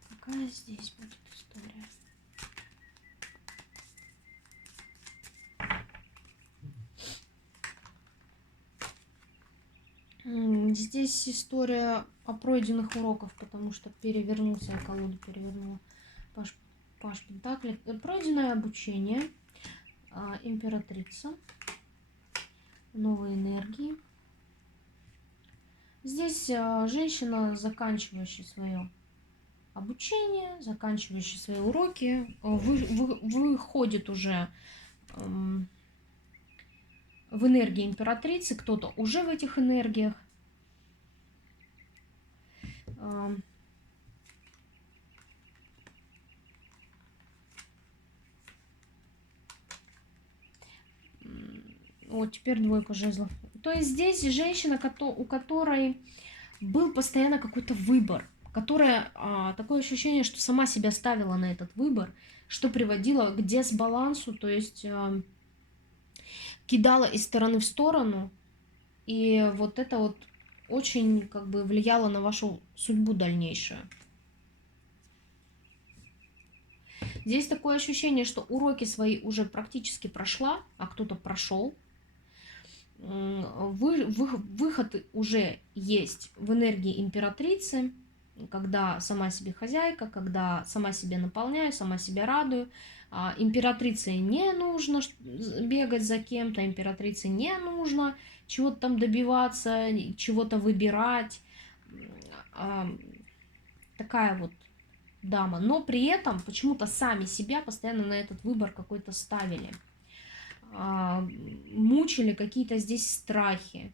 Какая здесь будет история? Здесь история о пройденных уроках, потому что перевернулся, я колоду перевернула. Паш Пентаклей. Пройденное обучение. Императрица. Новые энергии. Здесь женщина, заканчивающая свое обучение, заканчивающая свои уроки, выходит уже в энергии императрицы, кто-то уже в этих энергиях. Вот теперь двойка жезлов. То есть здесь женщина, у которой был постоянно какой-то выбор, которая такое ощущение, что сама себя ставила на этот выбор, что приводило к дисбалансу, то есть кидала из стороны в сторону, и вот это вот очень как бы влияло на вашу судьбу дальнейшую. Здесь такое ощущение, что уроки свои уже практически прошла, а кто-то прошел. Выход уже есть в энергии императрицы, когда сама себе хозяйка, когда сама себя наполняю, сама себя радую. Императрице не нужно бегать за кем-то, императрице не нужно чего-то там добиваться, чего-то выбирать. Такая вот дама. Но при этом почему-то сами себя постоянно на этот выбор какой-то ставили. Мучили какие-то здесь страхи.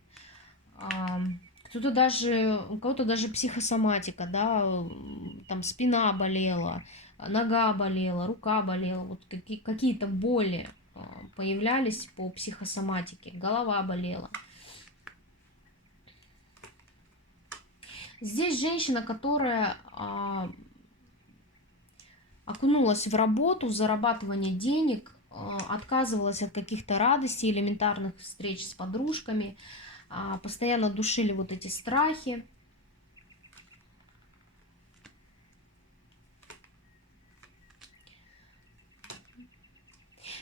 Кто-то даже, у кого-то даже психосоматика, да, там спина болела, нога болела, рука болела, вот какие-то боли появлялись по психосоматике, голова болела. Здесь женщина, которая окунулась в работу, в зарабатывание денег, отказывалась от каких-то радостей, элементарных встреч с подружками, постоянно душили вот эти страхи.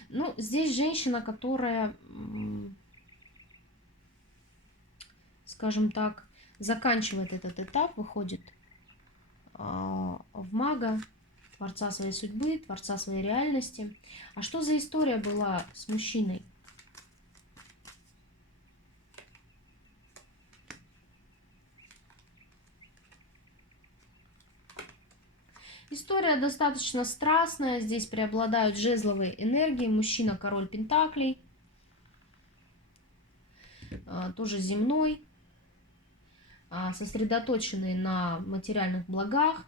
Ну, здесь женщина, которая, скажем так, заканчивает этот этап, выходит в мага, творца своей судьбы, творца своей реальности. А что за история была с мужчиной? История достаточно страстная, здесь преобладают жезловые энергии, мужчина король пентаклей, тоже земной, сосредоточенный на материальных благах,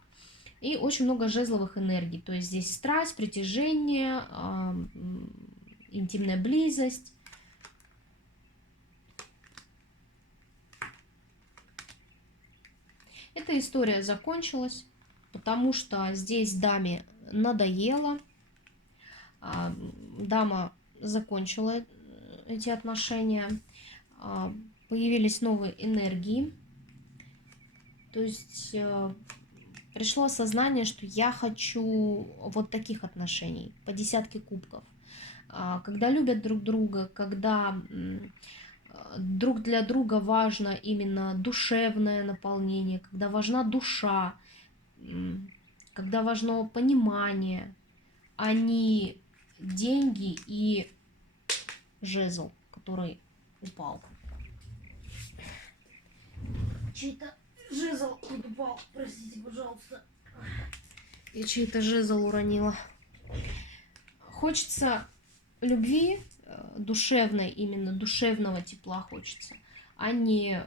и очень много жезловых энергий, то есть здесь страсть, притяжение, интимная близость. Эта история закончилась, потому что здесь даме надоело, дама закончила эти отношения, появились новые энергии, то есть пришло осознание, что я хочу вот таких отношений, по десятке кубков, когда любят друг друга, когда друг для друга важно именно душевное наполнение, когда важна душа, когда важно понимание, а не деньги и жезл, который упал. Чей-то жезл тут упал, простите, пожалуйста. Я чей-то жезл уронила. Хочется любви душевной, именно душевного тепла хочется, а не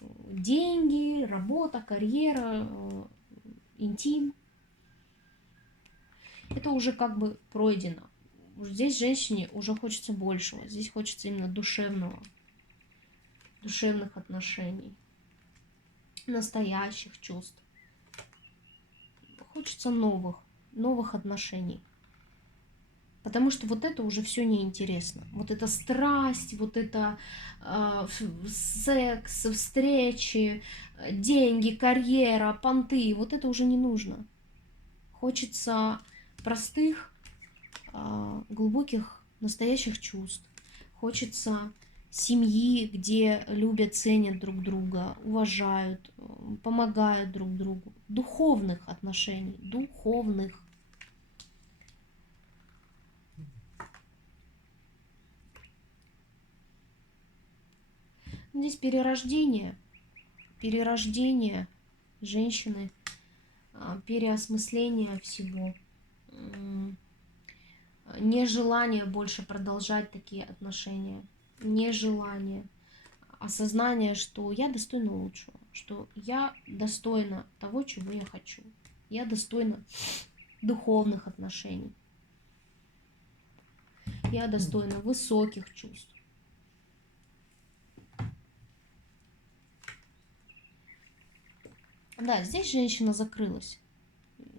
деньги, работа, карьера, интим. Это уже как бы пройдено. Здесь женщине уже хочется большего. Здесь хочется именно душевных отношений, настоящих чувств. Хочется новых отношений. Потому что вот это уже все неинтересно. Вот эта страсть, вот это секс, встречи, деньги, карьера, понты, вот это уже не нужно. Хочется простых, глубоких, настоящих чувств. Хочется семьи, где любят, ценят друг друга, уважают, помогают друг другу. Духовных отношений, духовных. Здесь перерождение женщины, переосмысление всего, нежелание больше продолжать такие отношения, нежелание, осознание, что я достойна лучшего, что я достойна того, чего я хочу, я достойна духовных отношений, я достойна высоких чувств. Да, здесь женщина закрылась.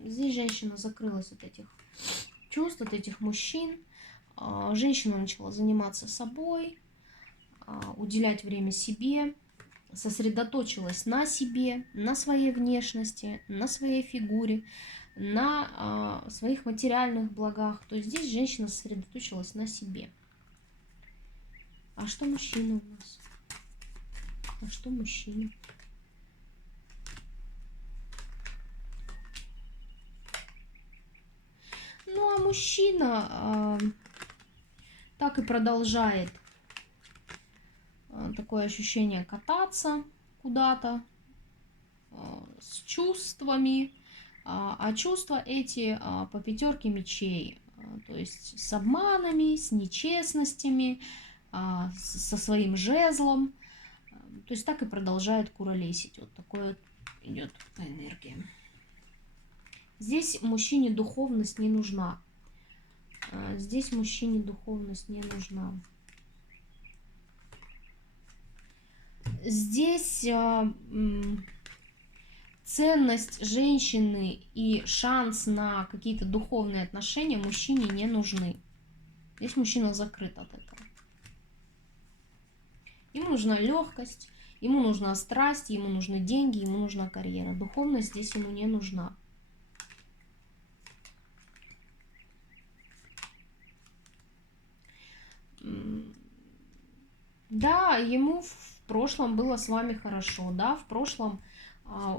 Здесь женщина закрылась от этих чувств, от этих мужчин. Женщина начала заниматься собой, уделять время себе, сосредоточилась на себе, на своей внешности, на своей фигуре, на своих материальных благах. То есть здесь женщина сосредоточилась на себе. А что мужчина у нас? А что мужчина? Ну, а мужчина так и продолжает такое ощущение кататься куда-то с чувствами, а чувства эти по пятерке мечей, то есть с обманами, с нечестностями, со своим жезлом, то есть так и продолжает куролесить. Вот такое идет энергия. Здесь мужчине духовность не нужна. Здесь мужчине духовность не нужна. Здесь ценность женщины и шанс на какие-то духовные отношения мужчине не нужны. Здесь мужчина закрыт от этого. Ему нужна легкость, ему нужна страсть, ему нужны деньги, ему нужна карьера. Духовность здесь ему не нужна. Да, ему в прошлом было с вами хорошо, да, в прошлом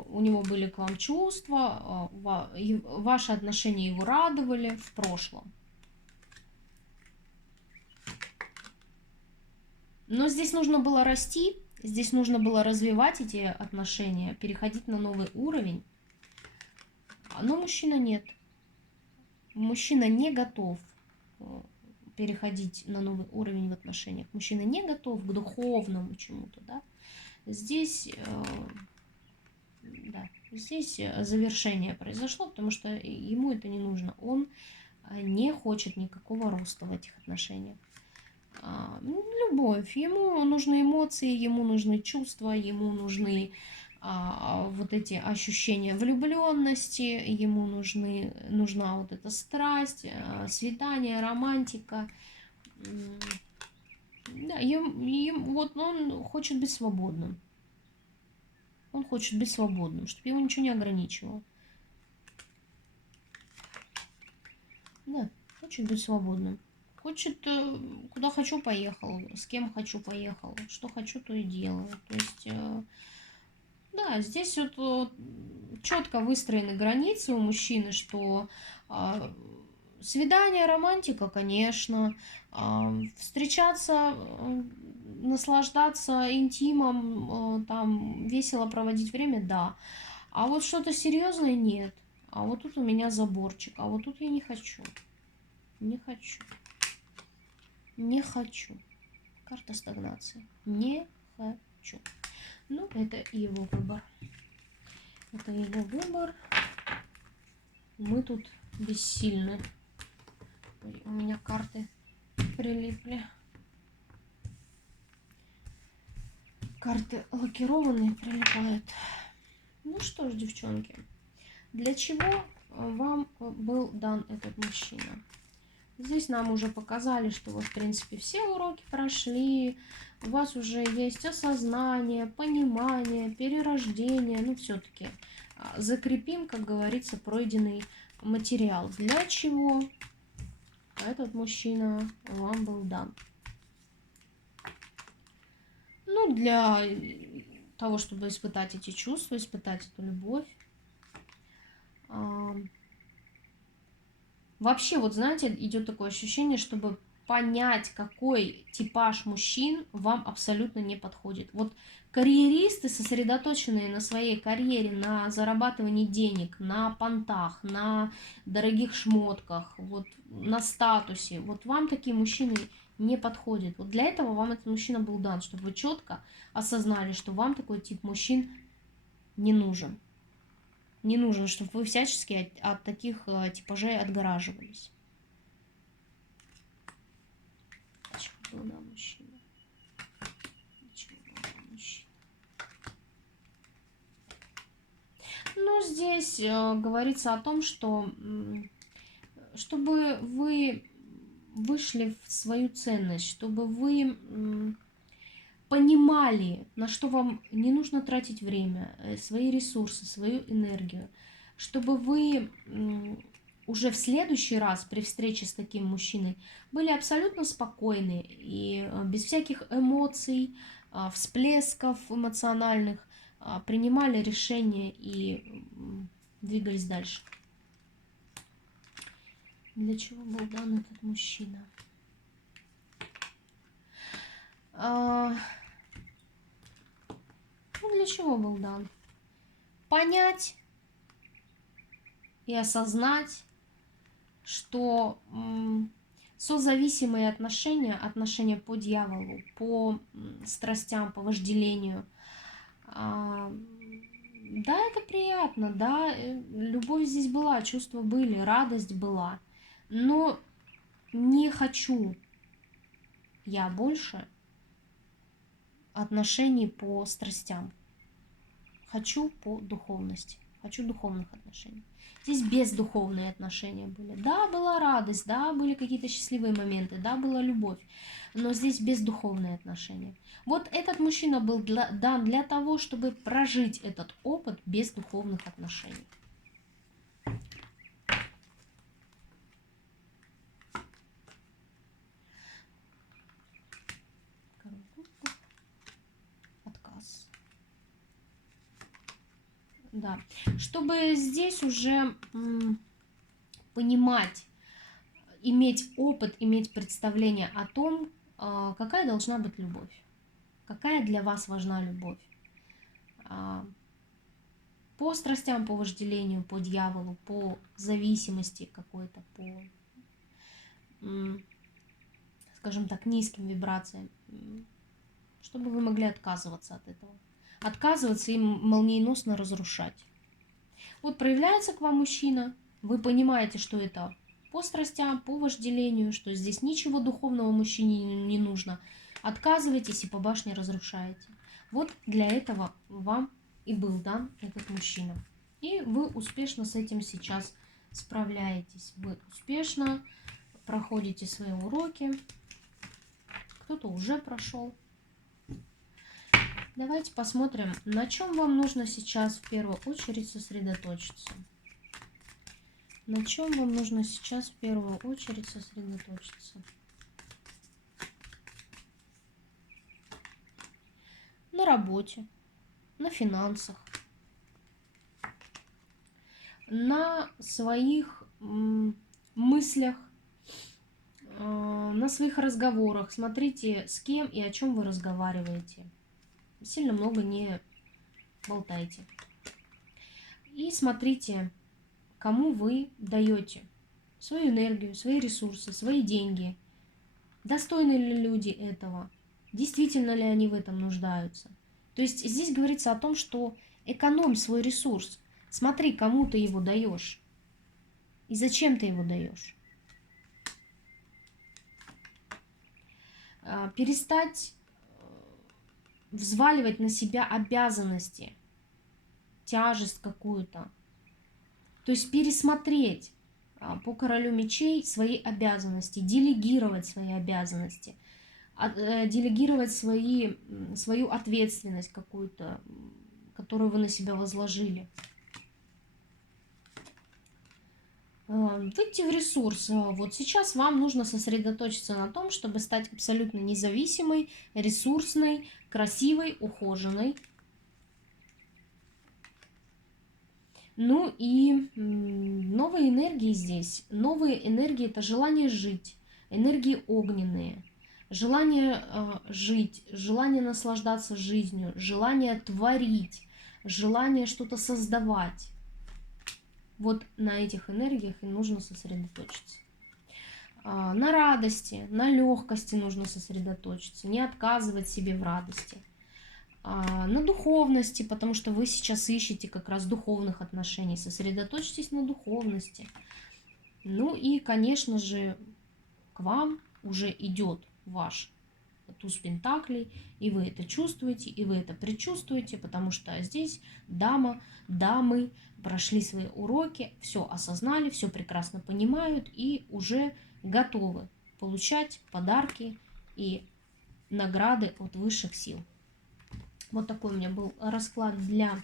у него были к вам чувства, ваши отношения его радовали в прошлом. Но здесь нужно было расти, здесь нужно было развивать эти отношения, переходить на новый уровень. Но мужчина нет. Мужчина не готов переходить на новый уровень в отношениях. Мужчина не готов к духовному чему-то, да. Здесь, да, здесь завершение произошло, потому что ему это не нужно. Он не хочет никакого роста в этих отношениях. Любовь. Ему нужны эмоции, ему нужны чувства, ему нужны вот эти ощущения влюбленности, ему нужна вот эта страсть, свидание, романтика. Да, вот он хочет быть свободным. Он хочет быть свободным, чтобы его ничего не ограничивало. Да, хочет быть свободным. Хочет, куда хочу, поехал, с кем хочу, поехал, что хочу, то и делаю. То есть, да, здесь вот четко выстроены границы у мужчины, что свидание, романтика, конечно, встречаться, наслаждаться интимом, там, весело проводить время, да. А вот что-то серьезное нет. А вот тут у меня заборчик, а вот тут я не хочу. Не хочу. Не хочу. Карта стагнации. Не хочу. Ну, это его выбор. Это его выбор. Мы тут бессильны. Ой, у меня карты прилипли. Карты лакированные прилипают. Ну что ж, девчонки, для чего вам был дан этот мужчина? Здесь нам уже показали, что вы, в принципе, все уроки прошли, у вас уже есть осознание, понимание, перерождение. Ну, все-таки закрепим, как говорится, пройденный материал. Для чего этот мужчина вам был дан? Ну, для того, чтобы испытать эти чувства, испытать эту любовь. Вообще, вот знаете, идет такое ощущение, чтобы понять, какой типаж мужчин вам абсолютно не подходит. Вот карьеристы, сосредоточенные на своей карьере, на зарабатывании денег, на понтах, на дорогих шмотках, вот на статусе, вот вам такие мужчины не подходят. Вот для этого вам этот мужчина был дан, чтобы вы четко осознали, что вам такой тип мужчин не нужен. Не нужно, чтобы вы всячески от таких типажей отгораживались. Чего был мужчина? Чего был мужчина? Ну, здесь говорится о том, что чтобы вы вышли в свою ценность, чтобы вы понимали, на что вам не нужно тратить время, свои ресурсы, свою энергию, чтобы вы уже в следующий раз при встрече с таким мужчиной были абсолютно спокойны и без всяких эмоций, всплесков эмоциональных принимали решения и двигались дальше. Для чего был дан этот мужчина? Ну, для чего был дан? Понять и осознать, что созависимые отношения, отношения по дьяволу, по страстям, по вожделению, да, это приятно, да, любовь здесь была, чувства были, радость была, но не хочу я больше отношений по страстям. Хочу по духовности, хочу духовных отношений. Здесь бездуховные отношения были. Да, была радость, да, были какие-то счастливые моменты, да, была любовь, но здесь бездуховные отношения. Вот этот мужчина был дан для того, чтобы прожить этот опыт без духовных отношений. Отказ. Да. Чтобы здесь уже понимать, иметь опыт, иметь представление о том, какая должна быть любовь, какая для вас важна любовь. По страстям, по вожделению, по дьяволу, по зависимости какой-то, по, скажем так, низким вибрациям, чтобы вы могли отказываться от этого. Отказываться и молниеносно разрушать. Вот проявляется к вам мужчина, вы понимаете, что это по страстям, по вожделению, что здесь ничего духовного мужчине не нужно. Отказываетесь и по башне разрушаете. Вот для этого вам и был дан этот мужчина. И вы успешно с этим сейчас справляетесь. Вы успешно проходите свои уроки. Кто-то уже прошел. Давайте посмотрим, на чем вам нужно сейчас в первую очередь сосредоточиться. На чем вам нужно сейчас в первую очередь сосредоточиться? На работе, на финансах, на своих мыслях, на своих разговорах. Смотрите, с кем и о чем вы разговариваете. Сильно много не болтайте. И смотрите, кому вы даете свою энергию, свои ресурсы, свои деньги. Достойны ли люди этого? Действительно ли они в этом нуждаются? То есть здесь говорится о том, что экономь свой ресурс. Смотри, кому ты его даешь. И зачем ты его даешь. Перестать взваливать на себя обязанности, тяжесть какую-то. То есть пересмотреть по королю мечей свои обязанности, делегировать свои обязанности, делегировать свою ответственность какую-то, которую вы на себя возложили. Выйти в ресурс. Вот сейчас вам нужно сосредоточиться на том, чтобы стать абсолютно независимой, ресурсной, красивой, ухоженной. Ну и новые энергии здесь. Новые энергии – это желание жить, энергии огненные. Желание жить, желание наслаждаться жизнью, желание творить, желание что-то создавать. Вот на этих энергиях и нужно сосредоточиться. На радости, на легкости нужно сосредоточиться, не отказывать себе в радости. На духовности, потому что вы сейчас ищете как раз духовных отношений. Сосредоточьтесь на духовности. Ну и, конечно же, к вам уже идет ваш туз пентаклей, и вы это чувствуете, и вы это предчувствуете, потому что здесь дамы прошли свои уроки, все осознали, все прекрасно понимают и уже готовы получать подарки и награды от высших сил. Вот такой у меня был расклад для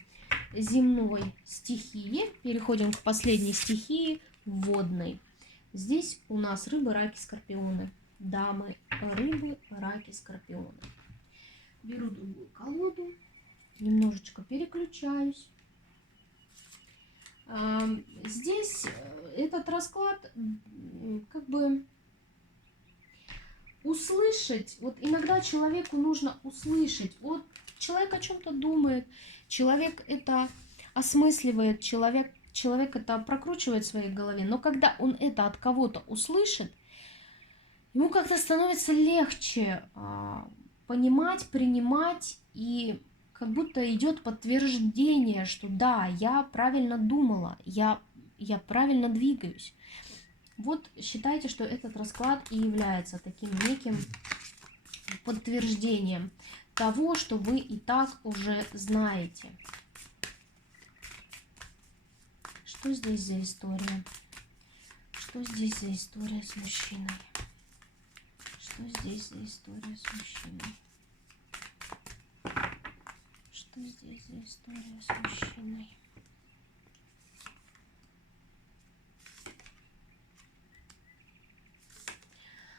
земной стихии. Переходим к последней стихии, водной. Здесь у нас рыбы, раки, скорпионы. Дамы, рыбы, раки, скорпионы. Беру другую колоду, немножечко переключаюсь. Здесь этот расклад как бы услышать. Вот иногда человеку нужно услышать. Вот человек о чем-то думает, человек это осмысливает, человек это прокручивает в своей голове. Но когда он это от кого-то услышит, ему как-то становится легче понимать, принимать, и как будто идет подтверждение, что да, я правильно думала, я правильно двигаюсь. Вот считайте, что этот расклад и является таким неким подтверждением того, что вы и так уже знаете. Что здесь за история? Что здесь за история с мужчиной? Что здесь за история с мужчиной? Что здесь за история с мужчиной?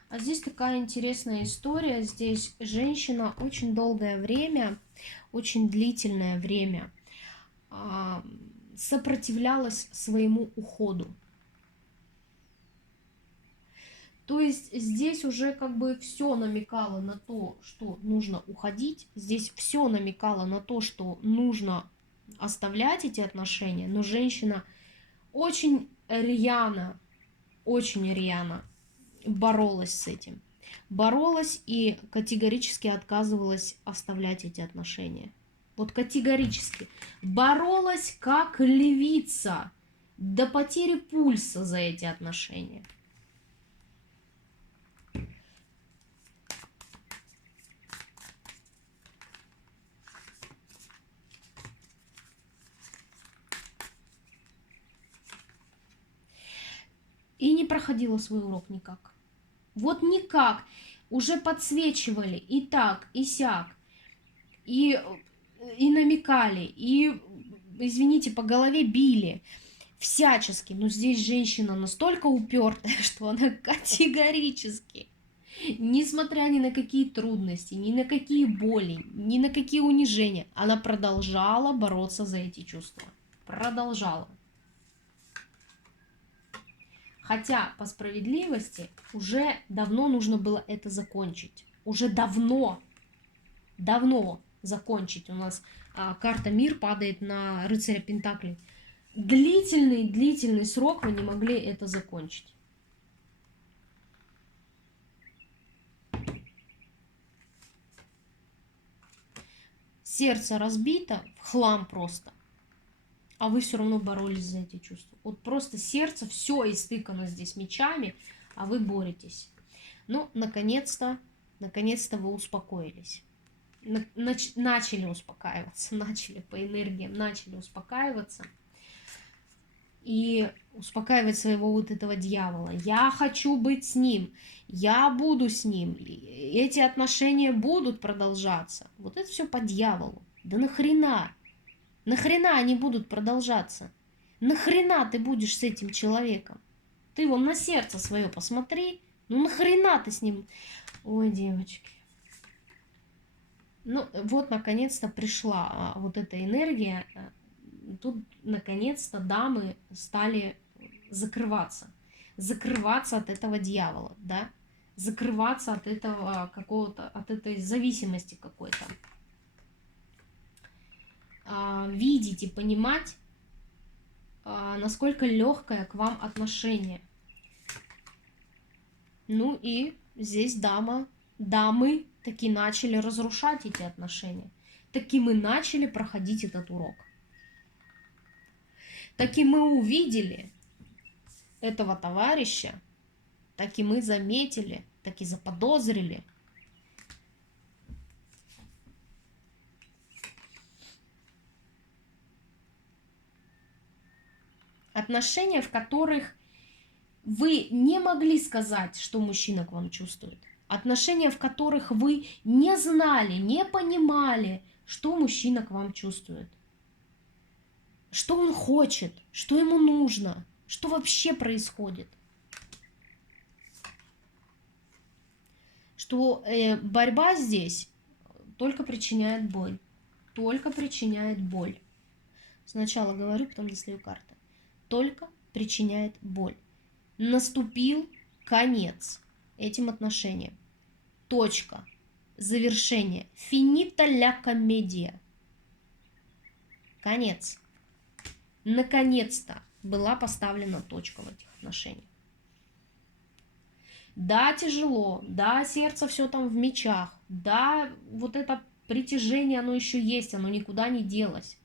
А здесь такая интересная история. Здесь женщина очень долгое время, очень длительное время сопротивлялась своему уходу. То есть здесь уже как бы все намекало на то, что нужно уходить. Здесь все намекало на то, что нужно оставлять эти отношения. Но женщина очень рьяно боролась с этим. Боролась и категорически отказывалась оставлять эти отношения. Вот категорически. Боролась как львица до потери пульса за эти отношения. И не проходила свой урок никак. Вот никак. Уже подсвечивали и так, и сяк, и намекали, и, извините, по голове били. Всячески. Но здесь женщина настолько упертая, что она категорически, несмотря ни на какие трудности, ни на какие боли, ни на какие унижения, она продолжала бороться за эти чувства. Продолжала. Хотя, по справедливости, уже давно нужно было это закончить. Уже давно закончить. У нас карта Мир падает на рыцаря Пентаклей. Длительный срок вы не могли это закончить. Сердце разбито в хлам просто. А вы все равно боролись за эти чувства. Вот просто сердце все истыкано здесь мечами, а вы боретесь. Ну, наконец-то вы успокоились. Начали успокаиваться, начали по энергиям, начали успокаиваться. И успокаивать своего вот этого дьявола. Я хочу быть с ним, я буду с ним, эти отношения будут продолжаться. Вот это все по дьяволу. Да нахрена? Нахрена они будут продолжаться? Нахрена ты будешь с этим человеком? Ты вон на сердце свое посмотри. Ну нахрена ты с ним? Ой, девочки. Ну вот наконец-то пришла вот эта энергия. Тут наконец-то дамы стали закрываться от этого дьявола, да, закрываться от этого какого-то, от этой зависимости какой-то, видеть и понимать, насколько легкое к вам отношение. Ну и здесь дамы таки начали разрушать эти отношения, таки мы начали проходить этот урок. Таки мы увидели этого товарища, таки мы заметили, таки заподозрили. Отношения, в которых вы не могли сказать, что мужчина к вам чувствует. Отношения, в которых вы не знали, не понимали, что мужчина к вам чувствует. Что он хочет, что ему нужно, что вообще происходит. Что борьба здесь только причиняет боль. Только причиняет боль. Сначала говорю, потом достаю карты. Только причиняет боль. Наступил конец этим отношениям. Точка. Завершение. Финита ля комедия. Конец. Наконец-то была поставлена точка в этих отношениях. Да, тяжело, да, сердце все там в мечах, да, вот это притяжение, оно еще есть, оно никуда не делось.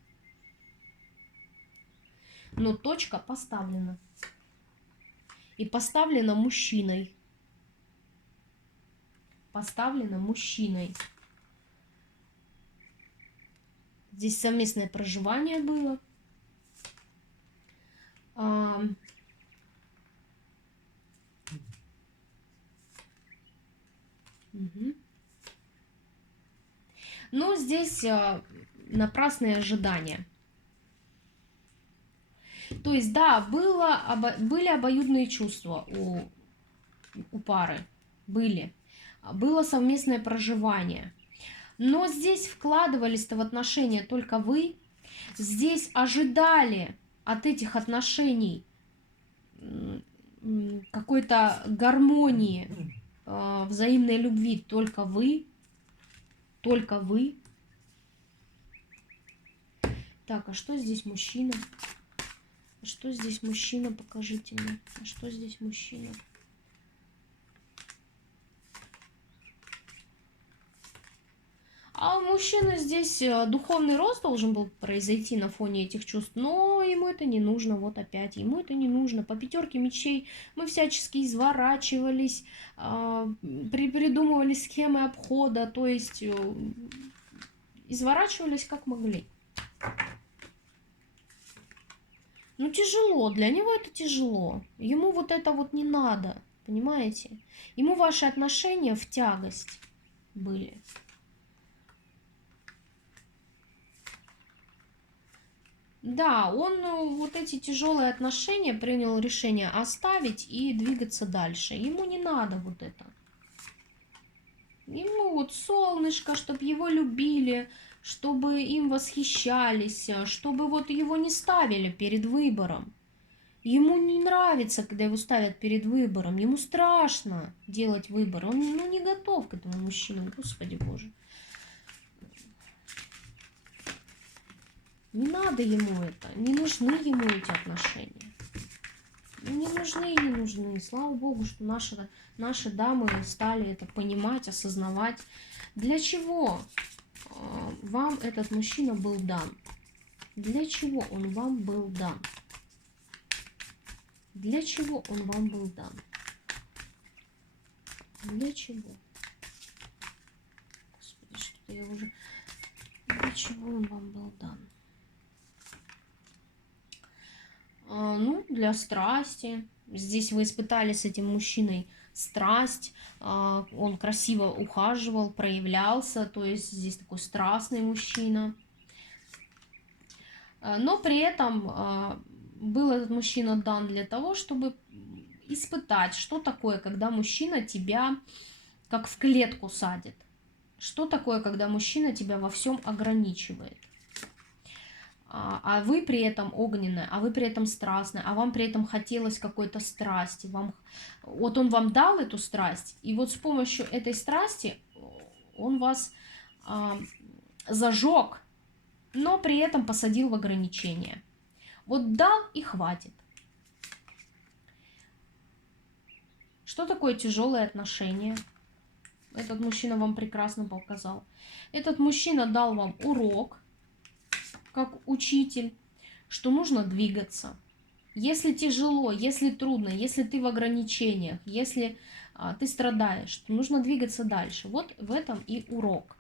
Но точка поставлена. И поставлена мужчиной. Поставлена мужчиной. Здесь совместное проживание было. Угу. Но здесь напрасные ожидания. То есть, да, были обоюдные чувства у пары. Было совместное проживание. Но здесь вкладывались-то в отношения только вы. Здесь ожидали от этих отношений какой-то гармонии, взаимной любви только вы. Только вы. Так, а что здесь мужчина? Что здесь мужчина? Покажите мне. Что здесь мужчина? А у мужчины здесь духовный рост должен был произойти на фоне этих чувств, но ему это не нужно, вот опять, ему это не нужно. По пятерке мечей мы всячески изворачивались, придумывали схемы обхода, то есть изворачивались как могли. Ну тяжело, для него это тяжело, ему вот это вот не надо, понимаете? Ему ваши отношения в тягость были. Да, он вот эти тяжелые отношения принял решение оставить и двигаться дальше. Ему не надо вот это. Ему вот солнышко, чтобы его любили, чтобы им восхищались, чтобы вот его не ставили перед выбором. Ему не нравится, когда его ставят перед выбором. Ему страшно делать выбор. Он не готов к этому мужчину, Господи Боже. Не надо ему это, не нужны ему эти отношения. Не нужны, не нужны. Слава Богу, что наши дамы стали это понимать, осознавать. Для чего вам этот мужчина был дан? Для чего он вам был дан? Для чего он вам был дан? Для чего? Господи, что-то я уже... Для чего он вам был дан? Ну, для страсти. Здесь вы испытали с этим мужчиной страсть. Он красиво ухаживал, проявлялся. То есть здесь такой страстный мужчина. Но при этом был этот мужчина дан для того, чтобы испытать, что такое, когда мужчина тебя как в клетку садит. Что такое, когда мужчина тебя во всем ограничивает. А вы при этом огненная, а вы при этом страстная, а вам при этом хотелось какой-то страсти. Вот он вам дал эту страсть, и вот с помощью этой страсти он вас зажег, но при этом посадил в ограничения. Вот дал и хватит. Что такое тяжелые отношения? Этот мужчина вам прекрасно показал. Этот мужчина дал вам урок, как учитель, что нужно двигаться. Если тяжело, если трудно, если ты в ограничениях, если ты страдаешь, то нужно двигаться дальше. Вот в этом и урок.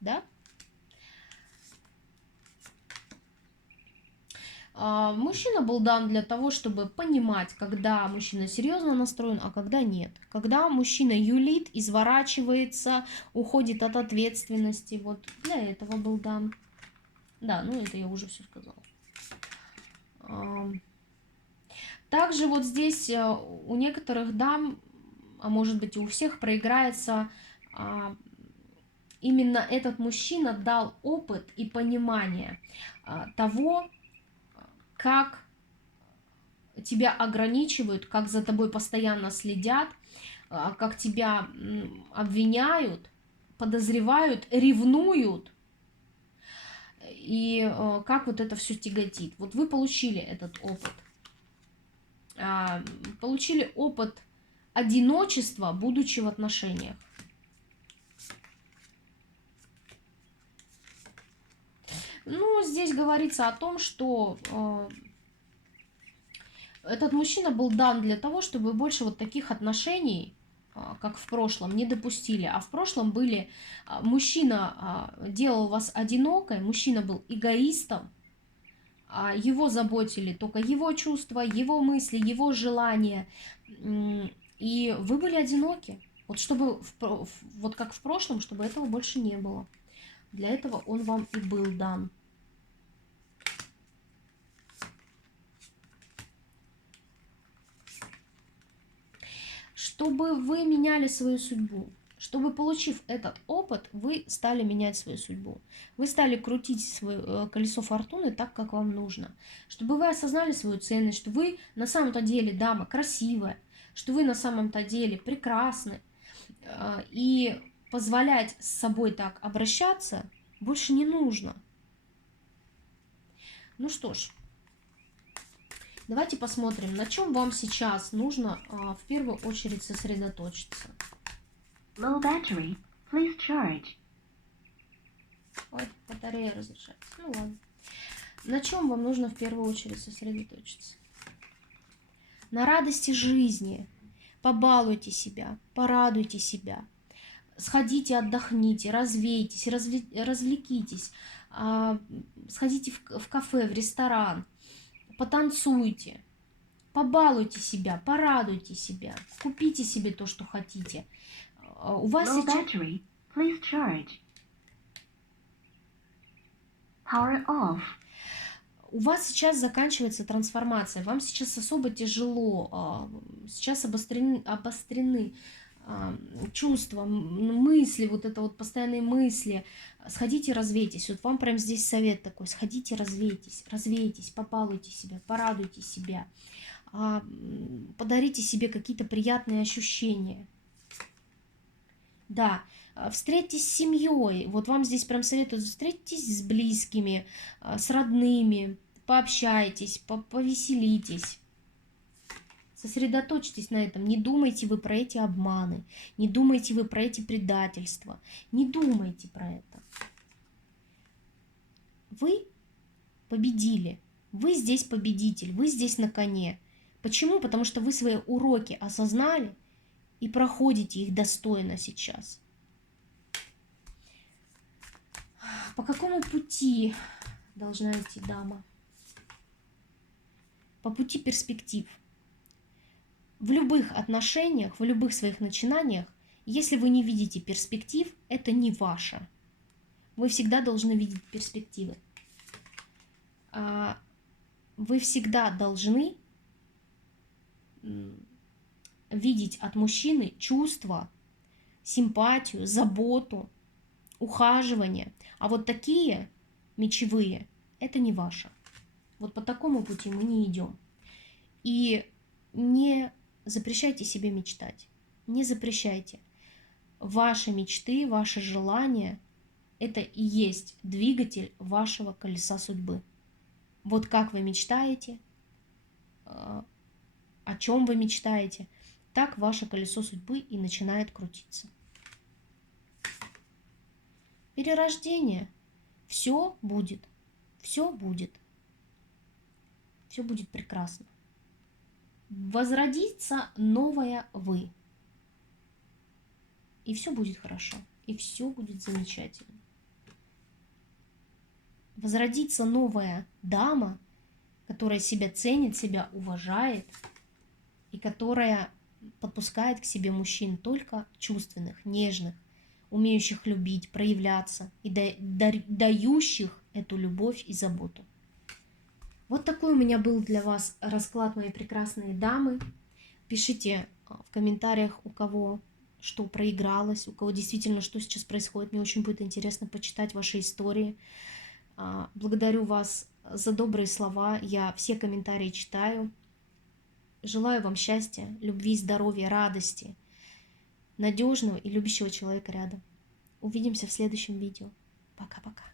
Да? Мужчина был дан для того, чтобы понимать, когда мужчина серьезно настроен, а когда нет. Когда мужчина юлит, изворачивается, уходит от ответственности. Вот для этого был дан. Да, ну это я уже все сказала. Также вот здесь у некоторых дам, а может быть и у всех, проиграется именно этот мужчина дал опыт и понимание того, как тебя ограничивают, как за тобой постоянно следят, как тебя обвиняют, подозревают, ревнуют. И как вот это все тяготит. Вот вы получили этот опыт. Получили опыт одиночества, будучи в отношениях. Ну, здесь говорится о том, что этот мужчина был дан для того, чтобы больше вот таких отношений, как в прошлом, не допустили. А в прошлом были... Мужчина делал вас одинокой, мужчина был эгоистом, его заботили только его чувства, его мысли, его желания, и вы были одиноки. Вот чтобы, вот как в прошлом, чтобы этого больше не было. Для этого он вам и был дан. Чтобы вы меняли свою судьбу. Чтобы, получив этот опыт, вы стали менять свою судьбу. Вы стали крутить свое колесо фортуны так, как вам нужно. Чтобы вы осознали свою ценность, что вы на самом-то деле дама красивая, что вы на самом-то деле прекрасны. И позволять с собой так обращаться больше не нужно. Ну что ж, давайте посмотрим, на чем вам сейчас нужно в первую очередь сосредоточиться. Low battery. Please charge. Ой, батарея разряжается. Ну ладно. На чем вам нужно в первую очередь сосредоточиться? На радости жизни. Побалуйте себя, порадуйте себя. Сходите, отдохните, развейтесь, развлекитесь. Сходите в кафе, в ресторан. Потанцуйте. Побалуйте себя, порадуйте себя. Купите себе то, что хотите. У вас Low сейчас... battery. Please charge. Power off. У вас сейчас заканчивается трансформация, вам сейчас особо тяжело, сейчас обострены чувства, мысли, вот это вот постоянные мысли. Сходите, развейтесь. Вот вам прям здесь совет такой: сходите, развейтесь, побалуйте себя, порадуйте себя, подарите себе какие-то приятные ощущения. Да, встретитесь с семьей. Вот вам здесь прям советуют: встретитесь с близкими, с родными, пообщайтесь, повеселитесь. Сосредоточьтесь на этом. Не думайте вы про эти обманы, не думайте вы про эти предательства, не думайте про это. Вы победили, вы здесь победитель, вы здесь на коне. Почему? Потому что вы свои уроки осознали и проходите их достойно сейчас. По какому пути должна идти дама? По пути перспектив. В любых отношениях, в любых своих начинаниях, если вы не видите перспектив, это не ваше. Вы всегда должны видеть перспективы. Вы всегда должны видеть от мужчины чувства, симпатию, заботу, ухаживание. А вот такие мечевые – это не ваше. Вот по такому пути мы не идем. И не запрещайте себе мечтать. Не запрещайте. Ваши мечты, ваши желания – это и есть двигатель вашего колеса судьбы. Вот как вы мечтаете, о чем вы мечтаете, так ваше колесо судьбы и начинает крутиться. Перерождение. Все будет. Все будет. Все будет прекрасно. Возродится новая вы. И все будет хорошо. И все будет замечательно. Возродится новая дама, которая себя ценит, себя уважает, и которая подпускает к себе мужчин только чувственных, нежных, умеющих любить, проявляться и дающих эту любовь и заботу. Вот такой у меня был для вас расклад, мои прекрасные дамы. Пишите в комментариях, у кого что проигралось, у кого действительно что сейчас происходит. Мне очень будет интересно почитать ваши истории. Благодарю вас за добрые слова. Я все комментарии читаю. Желаю вам счастья, любви, здоровья, радости, надежного и любящего человека рядом. Увидимся в следующем видео. Пока-пока.